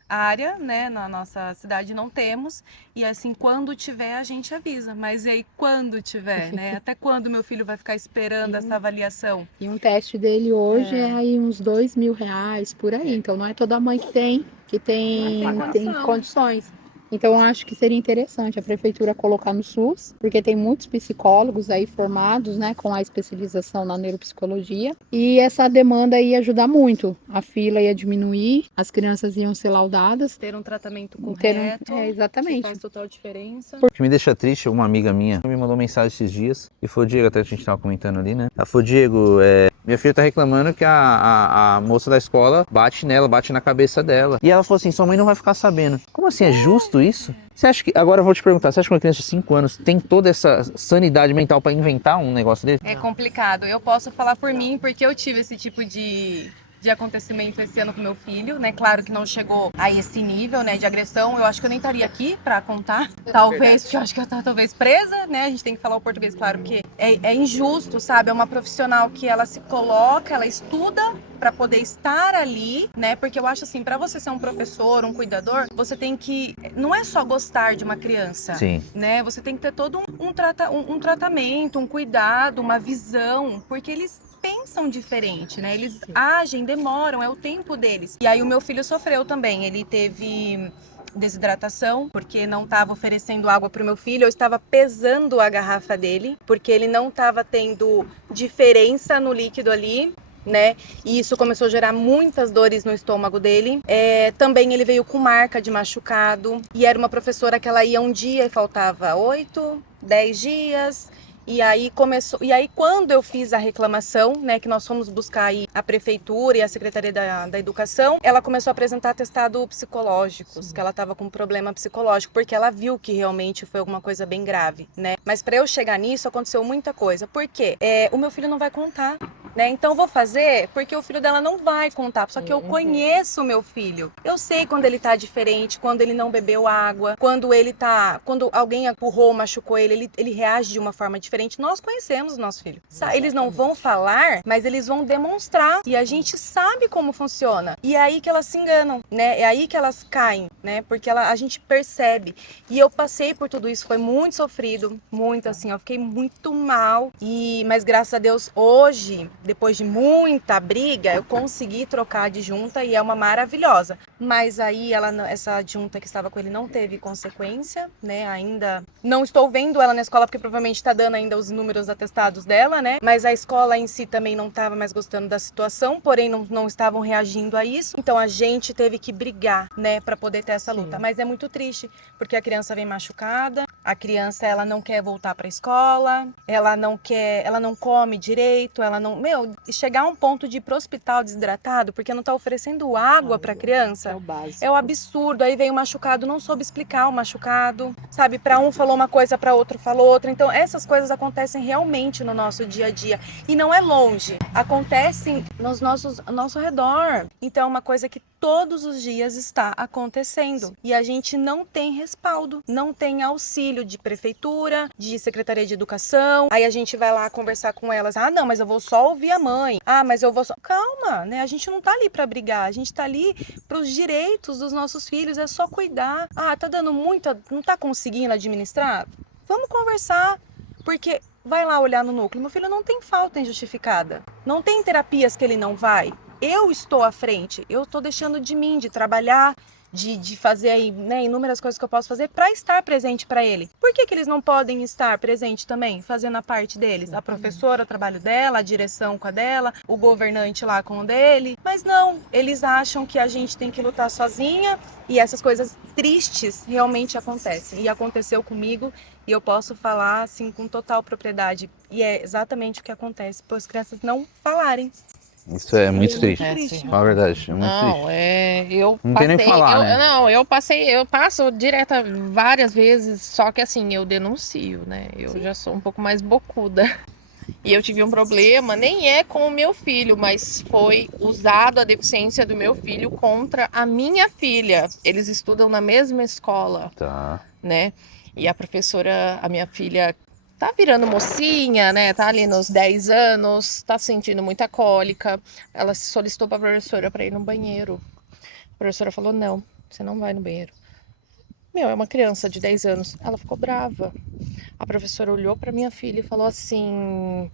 área, né, na nossa cidade não temos, e assim, quando tiver a gente avisa, mas e aí quando tiver, né, até quando meu filho vai ficar esperando essa avaliação? E um teste dele hoje é aí uns R$ 2.000 por aí, então não é toda mãe que tem condições. Então eu acho que seria interessante a prefeitura colocar no SUS, porque tem muitos psicólogos aí formados, né, com a especialização na neuropsicologia, e essa demanda ia ajudar muito. A fila ia diminuir, as crianças iam ser laudadas. Ter um tratamento correto, exatamente. que faz total diferença. O que me deixa triste, uma amiga minha me mandou mensagem esses dias e falou, Diego, até a gente tava comentando ali, né? Ela falou, Diego, minha filha tá reclamando que a moça da escola bate nela, bate na cabeça dela. E ela falou assim, sua mãe não vai ficar sabendo. Como assim, é justo isso? Você acha que, agora eu vou te perguntar, você acha que uma criança de 5 anos tem toda essa sanidade mental pra inventar um negócio desse? É complicado. Eu posso falar por mim, porque eu tive esse tipo de acontecimento esse ano com meu filho, né? Claro que não chegou a esse nível, né, de agressão. Eu acho que eu nem estaria aqui para contar, talvez, porque eu acho que eu estava talvez presa, né? A gente tem que falar o português, claro, porque é injusto, sabe? É uma profissional que ela se coloca, ela estuda para poder estar ali, né? Porque eu acho assim, para você ser um professor, um cuidador, você tem que, não é só gostar de uma criança, Sim. né? Você tem que ter todo um tratamento, um cuidado, uma visão, porque eles pensam diferente, né? Eles agem, demoram, é o tempo deles. E aí o meu filho sofreu também, ele teve desidratação, porque não estava oferecendo água para o meu filho, eu estava pesando a garrafa dele, porque ele não estava tendo diferença no líquido ali, né? E isso começou a gerar muitas dores no estômago dele. Também ele veio com marca de machucado, e era uma professora que ela ia um dia e faltava 8, 10 dias. E aí quando eu fiz a reclamação, né, que nós fomos buscar aí a prefeitura e a Secretaria da Educação, ela começou a apresentar atestado psicológicos, que ela estava com um problema psicológico, porque ela viu que realmente foi alguma coisa bem grave, né? Mas para eu chegar nisso aconteceu muita coisa. Por quê? O meu filho não vai contar, né? Então eu vou fazer porque o filho dela não vai contar, só que eu conheço o meu filho. Eu sei quando ele tá diferente, quando ele não bebeu água, quando alguém empurrou, machucou ele reage de uma forma diferente. Nós conhecemos o nosso filho. Eles não vão falar, mas eles vão demonstrar. E a gente sabe como funciona. E é aí que elas se enganam, né? É aí que elas caem, né? Porque a gente percebe. E eu passei por tudo isso, foi muito sofrido, muito assim, eu fiquei muito mal. Mas graças a Deus, hoje, depois de muita briga, eu consegui trocar a adjunta e é uma maravilhosa. Mas aí essa adjunta que estava com ele não teve consequência, né? Ainda não estou vendo ela na escola porque provavelmente está dando ainda os números atestados dela, né? Mas a escola em si também não estava mais gostando da situação, porém não estavam reagindo a isso. Então a gente teve que brigar, né, para poder ter essa luta. Mas é muito triste, porque a criança vem machucada, a criança ela não quer voltar para a escola, ela não come direito, ela não, chegar a um ponto de ir pro hospital desidratado porque não tá oferecendo água para a criança. É o básico. É o absurdo. Aí vem o machucado, não soube explicar o machucado, sabe? Para um falou uma coisa, para outro falou outra. Então essas coisas acontecem realmente no nosso dia a dia e não é longe. Acontecem ao nosso redor. Então é uma coisa que todos os dias está acontecendo e a gente não tem respaldo, não tem auxílio de prefeitura, de secretaria de educação. Aí a gente vai lá conversar com elas. Ah, não, mas eu vou só ouvir a mãe. Ah, mas eu vou só... Calma, né? A gente não tá ali para brigar, a gente tá ali para os direitos dos nossos filhos, é só cuidar. Ah, tá dando muita, não tá conseguindo administrar? Vamos conversar, porque vai lá olhar no núcleo. Meu filho não tem falta injustificada, não tem terapias que ele não vai. Eu estou à frente, eu estou deixando de mim, de trabalhar, de fazer aí, né, inúmeras coisas que eu posso fazer para estar presente para ele. Por que eles não podem estar presente também, fazendo a parte deles? A professora, o trabalho dela, a direção com a dela, o governante lá com o dele. Mas não, eles acham que a gente tem que lutar sozinha e essas coisas tristes realmente acontecem. E aconteceu comigo e eu posso falar assim com total propriedade. E é exatamente o que acontece, por as crianças não falarem. Isso é muito triste. triste. Na verdade, é muito Não, triste. eu Não tem nem passei, falar, né? Não, eu passo direta várias vezes, só que assim, eu denuncio, né? Eu já sou um pouco mais bocuda. E eu tive um problema, nem é com o meu filho, mas foi usado a deficiência do meu filho contra a minha filha. Eles estudam na mesma escola, Tá. né? E a professora, a minha filha, tá virando mocinha, né? Tá ali nos 10 anos, tá sentindo muita cólica. Ela solicitou pra professora para ir no banheiro. A professora falou: não, você não vai no banheiro. É uma criança de 10 anos. Ela ficou brava. A professora olhou para minha filha e falou assim: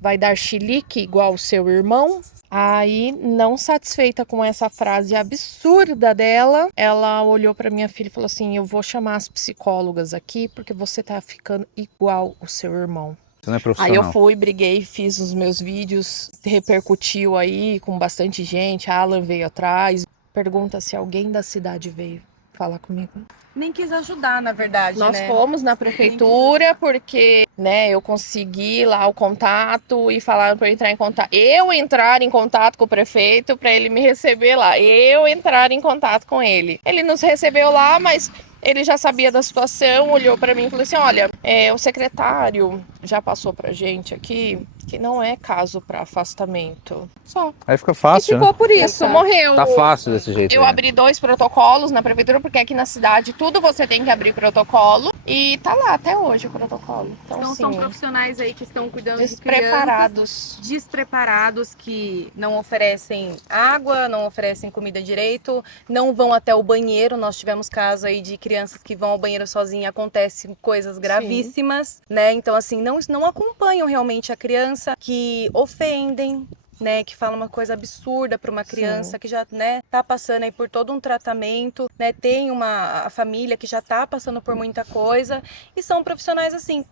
vai dar chilique igual o seu irmão? Aí, não satisfeita com essa frase absurda dela, ela olhou para minha filha e falou assim: eu vou chamar as psicólogas aqui porque você tá ficando igual o seu irmão. Você não é Aí profissional. eu fui, briguei, fiz os meus vídeos, repercutiu aí com bastante gente. A Alan veio atrás. Pergunta se alguém da cidade veio falar comigo. Nem quis ajudar, na verdade, Nós né? fomos na prefeitura porque, né, eu consegui lá o contato e falaram para eu entrar em contato. Eu entrar em contato com o prefeito para ele me receber lá. Eu entrar em contato com ele. Ele nos recebeu lá, mas ele já sabia da situação, olhou para mim e falou assim: olha, o secretário já passou pra gente aqui que não é caso para afastamento. Só. Aí fica E fácil, ficou né? por isso, morreu. Tá fácil desse jeito. Eu aí. abri 2 protocolos na prefeitura, porque aqui na cidade tudo você tem que abrir protocolo. E tá lá até hoje o protocolo. Então, Então assim, são profissionais aí que estão cuidando de crianças despreparados. despreparados, que não oferecem água, não oferecem comida direito, não vão até o banheiro. Nós tivemos casos aí de crianças que vão ao banheiro sozinha, acontecem coisas gravíssimas, né? Então, assim, não acompanham realmente a criança, que ofendem, né, que fala uma coisa absurda para uma criança que já, né, tá passando aí por todo um tratamento, né, tem a família que já tá passando por muita coisa, e são profissionais assim.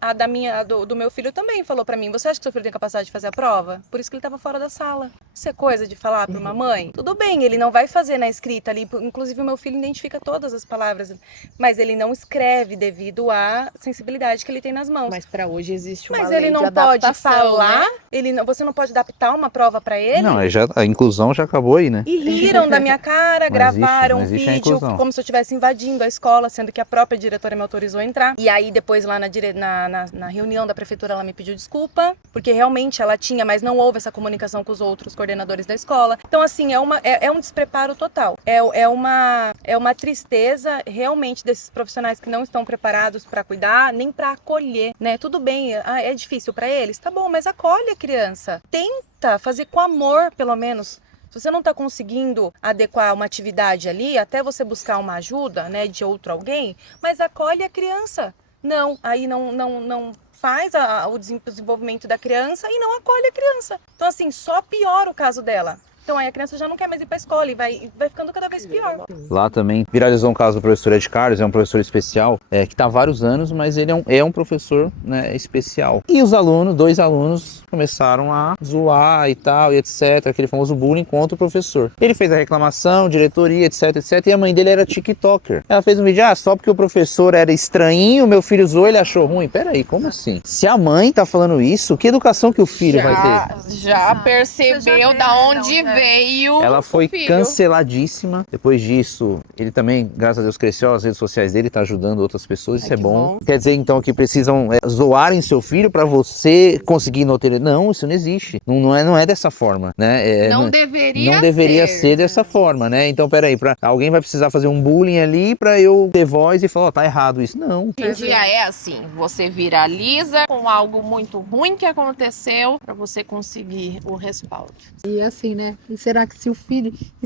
Do meu filho também falou para mim: você acha que seu filho tem capacidade de fazer a prova? Por isso que ele tava fora da sala. Isso é coisa de falar para uma mãe? Tudo bem, ele não vai fazer na escrita ali, inclusive o meu filho identifica todas as palavras, mas ele não escreve devido à sensibilidade que ele tem nas mãos. Mas para hoje existe uma Mas lei ele de não pode adaptação, falar, né? você não pode adaptar uma prova para ele? Não, aí a inclusão já acabou aí, né? E riram da minha cara, gravaram não um existe a vídeo inclusão. como se eu estivesse invadindo a escola, sendo que a própria diretora me autorizou a entrar. E aí depois lá na reunião da prefeitura ela me pediu desculpa, porque realmente ela tinha, mas não houve essa comunicação com os outros coordenadores da escola. Então assim, é um despreparo total. É uma tristeza realmente desses profissionais que não estão preparados para cuidar, nem para acolher, né? Tudo bem, é difícil para eles, tá bom, mas acolhe a criança. Tenta fazer com amor, pelo menos. Se você não está conseguindo adequar uma atividade ali, até você buscar uma ajuda, né, de outro alguém, mas acolhe a criança. Não, aí não faz o desenvolvimento da criança e não acolhe a criança. Então, assim, só piora o caso dela. Então aí a criança já não quer mais ir pra escola e vai ficando cada vez pior. Lá também viralizou um caso do professor Ed Carlos, é um professor especial, que está há vários anos, mas ele é um professor, né, especial. E os alunos, 2 alunos, começaram a zoar e tal, e etc, aquele famoso bullying contra o professor. Ele fez a reclamação, diretoria, etc, etc, e a mãe dele era tiktoker. Ela fez um vídeo, só porque o professor era estranhinho, meu filho zoou, ele achou ruim. Peraí, como assim? Se a mãe tá falando isso, que educação que o filho vai ter? Já percebeu da onde veio. Ela foi o filho. canceladíssima. Depois disso, ele também, graças a Deus, cresceu. As redes sociais dele, tá ajudando outras pessoas. Isso é bom. Quer dizer, então, que precisam zoarem seu filho pra você conseguir notar. Não, isso não existe. Não é dessa forma, né? Não deveria ser dessa forma, né? Então, peraí, alguém vai precisar fazer um bullying ali pra eu ter voz e falar, tá errado isso. Não. Hoje em dia é assim, você viraliza com algo muito ruim que aconteceu pra você conseguir o respaldo. E assim, né? E será que se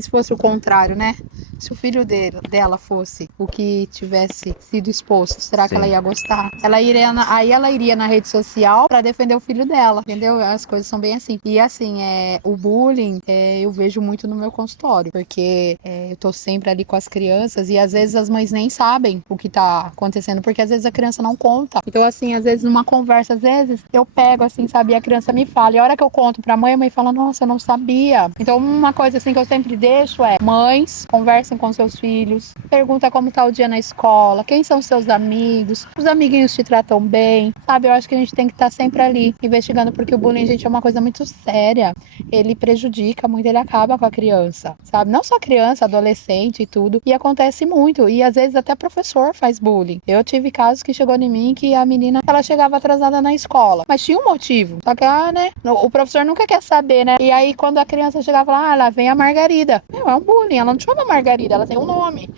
fosse o contrário, né? Se o filho dela fosse o que tivesse sido exposto, será que ela ia gostar? Ela iria na rede social pra defender o filho dela, entendeu? As coisas são bem assim. E assim, o bullying, eu vejo muito no meu consultório, porque eu tô sempre ali com as crianças e às vezes as mães nem sabem o que tá acontecendo, porque às vezes a criança não conta. Então assim, às vezes numa conversa, às vezes eu pego assim, sabe, e a criança me fala, e a hora que eu conto pra mãe, a mãe fala, nossa, eu não sabia. Então uma coisa assim que eu sempre deixo mães, conversem com seus filhos, pergunta como tá o dia na escola, quem são seus amigos, os amiguinhos te tratam bem, sabe? Eu acho que a gente tem que estar sempre ali, investigando, porque o bullying, gente, é uma coisa muito séria, ele prejudica muito, ele acaba com a criança, sabe? Não só criança, adolescente e tudo, e acontece muito, e às vezes até professor faz bullying. Eu tive casos que chegou em mim que a menina, ela chegava atrasada na escola, mas tinha um motivo, só que, né, o professor nunca quer saber, né? E aí quando a criança chegava lá, lá vem a Margarida. Não, é um bullying, ela não chama Margarida, ela tem um nome.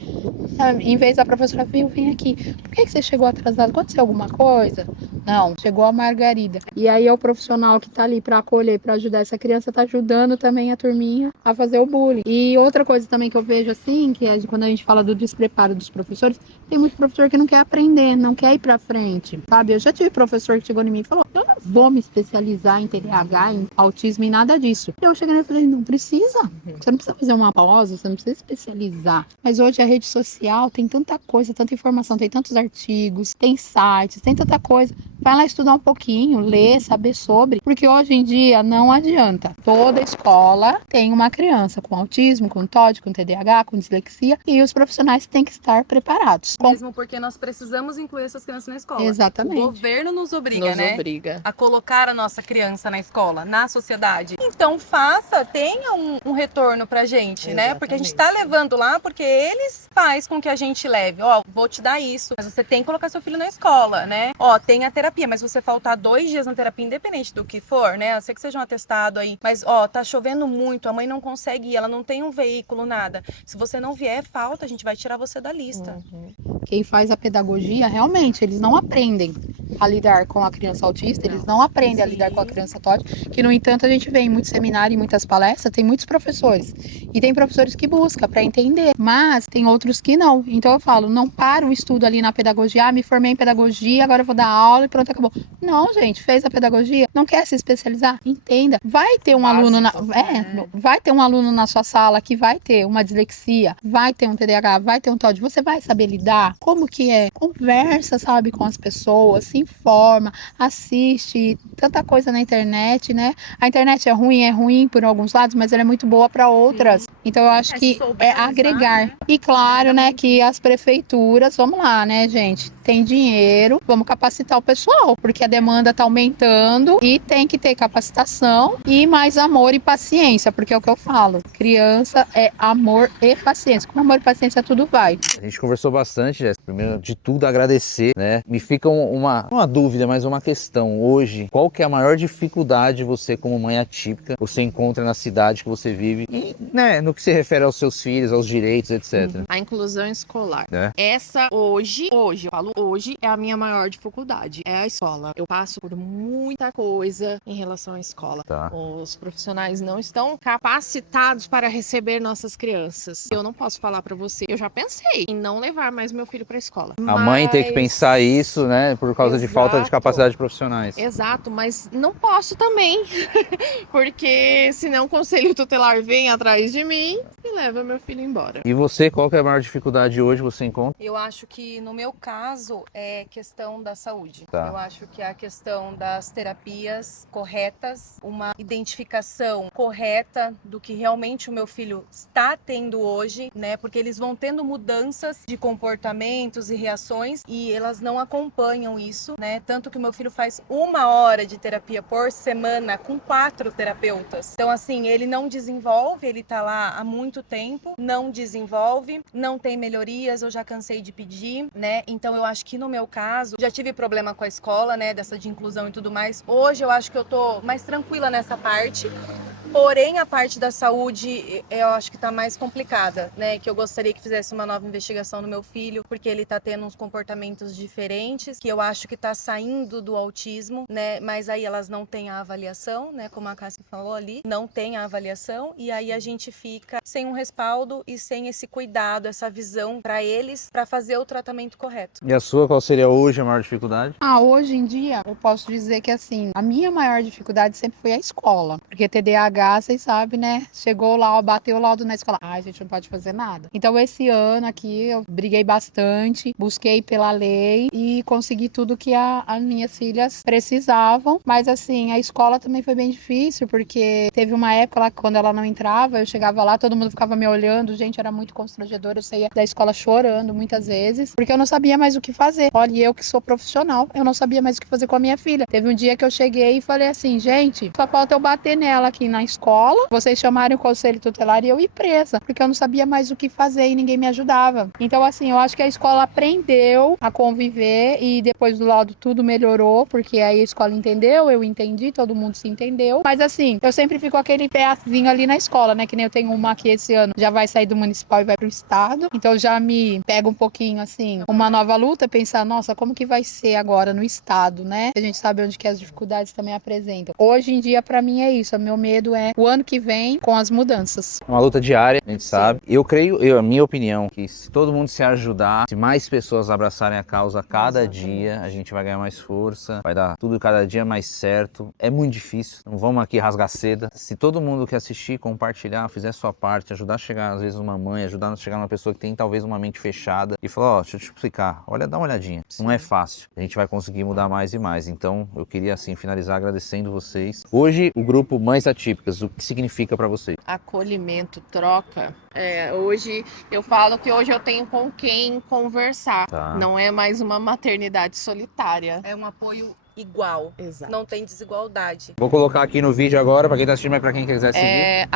Em vez da professora, vem aqui, por que você chegou atrasado? Aconteceu alguma coisa? Não, chegou a Margarida. E aí é o profissional que tá ali pra acolher, pra ajudar essa criança, tá ajudando também a turminha a fazer o bullying. E outra coisa também que eu vejo assim, que é quando a gente fala do despreparo dos professores, tem muito professor que não quer aprender, não quer ir pra frente, sabe? Eu já tive professor que chegou em mim e falou, eu não vou me especializar em TDAH, em autismo, em nada disso. Eu cheguei nele e falei, não precisa. Você não precisa fazer uma pós, você não precisa especializar. Mas hoje a rede social tem tanta coisa, tanta informação, tem tantos artigos, tem sites, tem tanta coisa. Vai lá estudar um pouquinho, ler, saber sobre, porque hoje em dia não adianta. Toda escola tem uma criança com autismo, com TOD, com TDAH, com dislexia, e os profissionais têm que estar preparados. Mesmo porque nós precisamos incluir essas crianças na escola. Exatamente. O governo nos obriga, a colocar a nossa criança na escola, na sociedade. Então tenha um retorno pra gente, né? Porque a gente tá levando lá porque eles fazem com que a gente leve. Vou te dar isso, mas você tem que colocar seu filho na escola, né? Tem a terapia, mas você faltar 2 dias na terapia, independente do que for, né? Eu sei que seja um atestado aí, mas tá chovendo muito, a mãe não consegue ir, ela não tem um veículo, nada. Se você não vier, falta, a gente vai tirar você da lista. Quem faz a pedagogia, realmente, eles não aprendem a lidar com a criança autista, eles não aprendem a lidar com a criança TOD, que no entanto a gente vê em muitos seminários, em muitas palestras, tem muitos professores, e tem professores que buscam para entender, mas tem outros que não. Então eu falo, não para o estudo ali na pedagogia, me formei em pedagogia, agora eu vou dar aula e pronto, acabou. Não, gente, fez a pedagogia, não quer se especializar? Entenda. Vai ter um aluno vai ter um aluno na sua sala que vai ter uma dislexia, vai ter um TDAH, vai ter um TOD, você vai saber lidar? Como que é? Conversa, sabe, com as pessoas, se informa, assiste, tanta coisa na internet, né? A internet é ruim por alguns lados, mas ela é muito boa para outras. Sim. Então eu acho que agregar. Né? E claro, né, que as prefeituras, vamos lá, né, gente? Tem dinheiro, vamos capacitar o pessoal, porque a demanda tá aumentando e tem que ter capacitação e mais amor e paciência, porque é o que eu falo, criança é amor e paciência. Com amor e paciência tudo vai. A gente conversou bastante, Jéssica. Primeiro de tudo, agradecer, né? Me fica uma dúvida, mas uma questão. Hoje, qual que é a maior dificuldade você, como mãe atípica, você encontra na cidade que você vive e, né, no que se refere aos seus filhos, aos direitos, etc. A inclusão escolar. Essa hoje, eu falo falo, hoje é a minha maior dificuldade, é a escola. Eu passo por muita coisa em relação à escola. Tá. Os profissionais não estão capacitados para receber nossas crianças. Eu não posso falar pra você, eu já pensei em não levar mais meu filho pra escola. A mãe tem que pensar isso, né, por causa de falta de Exato. capacidade de profissionais. Exato, mas não posso também, porque senão o conselho tutelar vem atrás de mim e leva meu filho embora. E você, qual que é a maior dificuldade hoje você encontra? Eu acho que no meu caso é questão da saúde. Tá. Eu acho que é a questão das terapias corretas, uma identificação correta do que realmente o meu filho está tendo hoje, né? Porque eles vão tendo mudanças de comportamentos e reações e elas não acompanham isso, né? Tanto que o meu filho faz 1 hora de terapia por semana com 4 terapeutas. Então, assim, ele não desenvolve, ele tá lá há muito tempo, não desenvolve, não tem melhorias, eu já cansei de pedir, né? Então, eu acho que no meu caso, já tive problema com a escola, né? Dessa de inclusão e tudo mais. Hoje, eu acho que eu tô mais tranquila nessa parte. Porém, a parte da saúde, eu acho que tá mais complicada, né? Que eu gostaria que fizesse uma nova investigação no meu filho, porque ele tá tendo uns comportamentos diferentes, que eu acho que tá saindo do autismo, né? Mas aí elas não têm a avaliação, né? Como a Cássia falou ali, não tem a avaliação, e aí a gente fica sem um respaldo e sem esse cuidado, essa visão para eles, para fazer o tratamento correto. E a sua, qual seria hoje a maior dificuldade? Hoje em dia, eu posso dizer que assim, a minha maior dificuldade sempre foi a escola. Porque TDAH, vocês sabem, né? Chegou lá, bateu o laudo na escola. A gente não pode fazer nada. Então, esse ano aqui, eu briguei bastante, busquei pela lei e consegui tudo que as minhas filhas precisavam. Mas assim, a escola também foi bem difícil, porque teve uma época lá, quando ela não entrava, eu chegava lá, todo mundo ficava me olhando. Gente, era muito constrangedor. Eu saía da escola chorando muitas vezes, porque eu não sabia mais o que fazer. Olha, eu que sou profissional, eu não sabia mais o que fazer com a minha filha. Teve um dia que eu cheguei e falei assim, gente, só falta eu bater nela aqui na escola, vocês chamarem o conselho tutelar e eu ir presa, porque eu não sabia mais o que fazer e ninguém me ajudava. Então, assim, eu acho que a escola aprendeu a conviver e depois do lado tudo melhorou, porque aí a escola entendeu, eu entendi, todo mundo se entendeu. Mas, assim, eu sempre fico aquele pezinho ali na escola, né? Que nem eu tenho uma aqui esse ano, já vai sair do municipal e vai pro estado. Então, já me pega um pouquinho, assim, uma nova luta, pensar, nossa, como que vai ser agora no estado, né? A gente sabe onde que as dificuldades também apresentam. Hoje em dia, pra mim, é isso. O meu medo é o ano que vem com as mudanças. Uma luta diária, a gente sabe. Eu creio, a minha opinião, que se todo mundo se ajudar, se mais pessoas abraçarem a causa a cada dia, a gente vai ganhar mais força, vai dar tudo cada dia mais certo. É muito difícil, não vamos aqui rasgar seda. Se todo mundo que assistir, compartilhar, fizer sua parte, ajudar a chegar, às vezes, uma mãe, ajudar a chegar numa pessoa que tem talvez uma mente fechada e falar, ó, deixa eu te explicar, olha, dá uma olhadinha. Não é fácil, a gente vai conseguir mudar mais e mais. Então, eu queria, assim, finalizar agradecendo vocês. Hoje, o grupo Mães Atípicas, o que significa pra vocês? Acolhimento, troca. Hoje eu falo que hoje eu tenho com quem conversar. Tá. Não é mais uma maternidade solitária. É um apoio igual, Exato. não tem desigualdade. Vou colocar aqui no vídeo agora, pra quem tá assistindo, mas pra quem quiser seguir.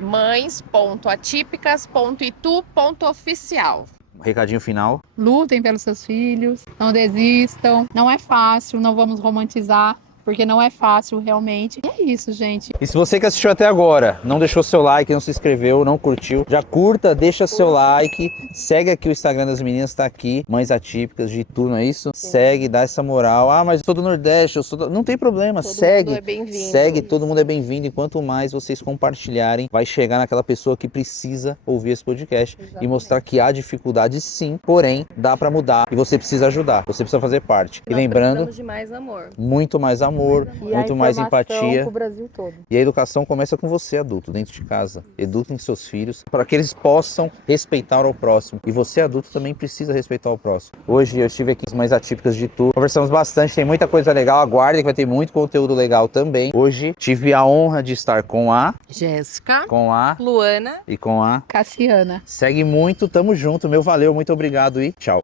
@mães.atípicas.itu.oficial. Recadinho final. Lutem pelos seus filhos, não desistam. Não é fácil, não vamos romantizar, porque não é fácil realmente. E é isso, gente. E se você que assistiu até agora, não deixou seu like, não se inscreveu, não curtiu, já curta, deixa seu like, segue aqui o Instagram das meninas, tá aqui, Mães Atípicas de Itu, não é isso? Sim. Segue, dá essa moral. Ah, mas eu sou do Nordeste, não tem problema, Todo segue. mundo é bem-vindo. Segue, todo mundo é bem-vindo. E quanto mais vocês compartilharem, vai chegar naquela pessoa que precisa ouvir esse podcast. Exatamente. E mostrar que há dificuldade sim, porém, dá pra mudar. E você precisa ajudar, você precisa fazer parte. Nós e lembrando, precisamos de mais amor. muito mais amor, muito mais empatia. Pro Brasil todo. E a educação começa com você, adulto, dentro de casa. Eduquem seus filhos para que eles possam respeitar o próximo. E você, adulto, também precisa respeitar o próximo. Hoje eu estive aqui com as Mães Atípicas de Itu. Conversamos bastante, tem muita coisa legal. Aguardem que vai ter muito conteúdo legal também. Hoje tive a honra de estar com a Jéssica, com a Luana e com a Cassiana. Segue muito, tamo junto, meu valeu, muito obrigado e tchau.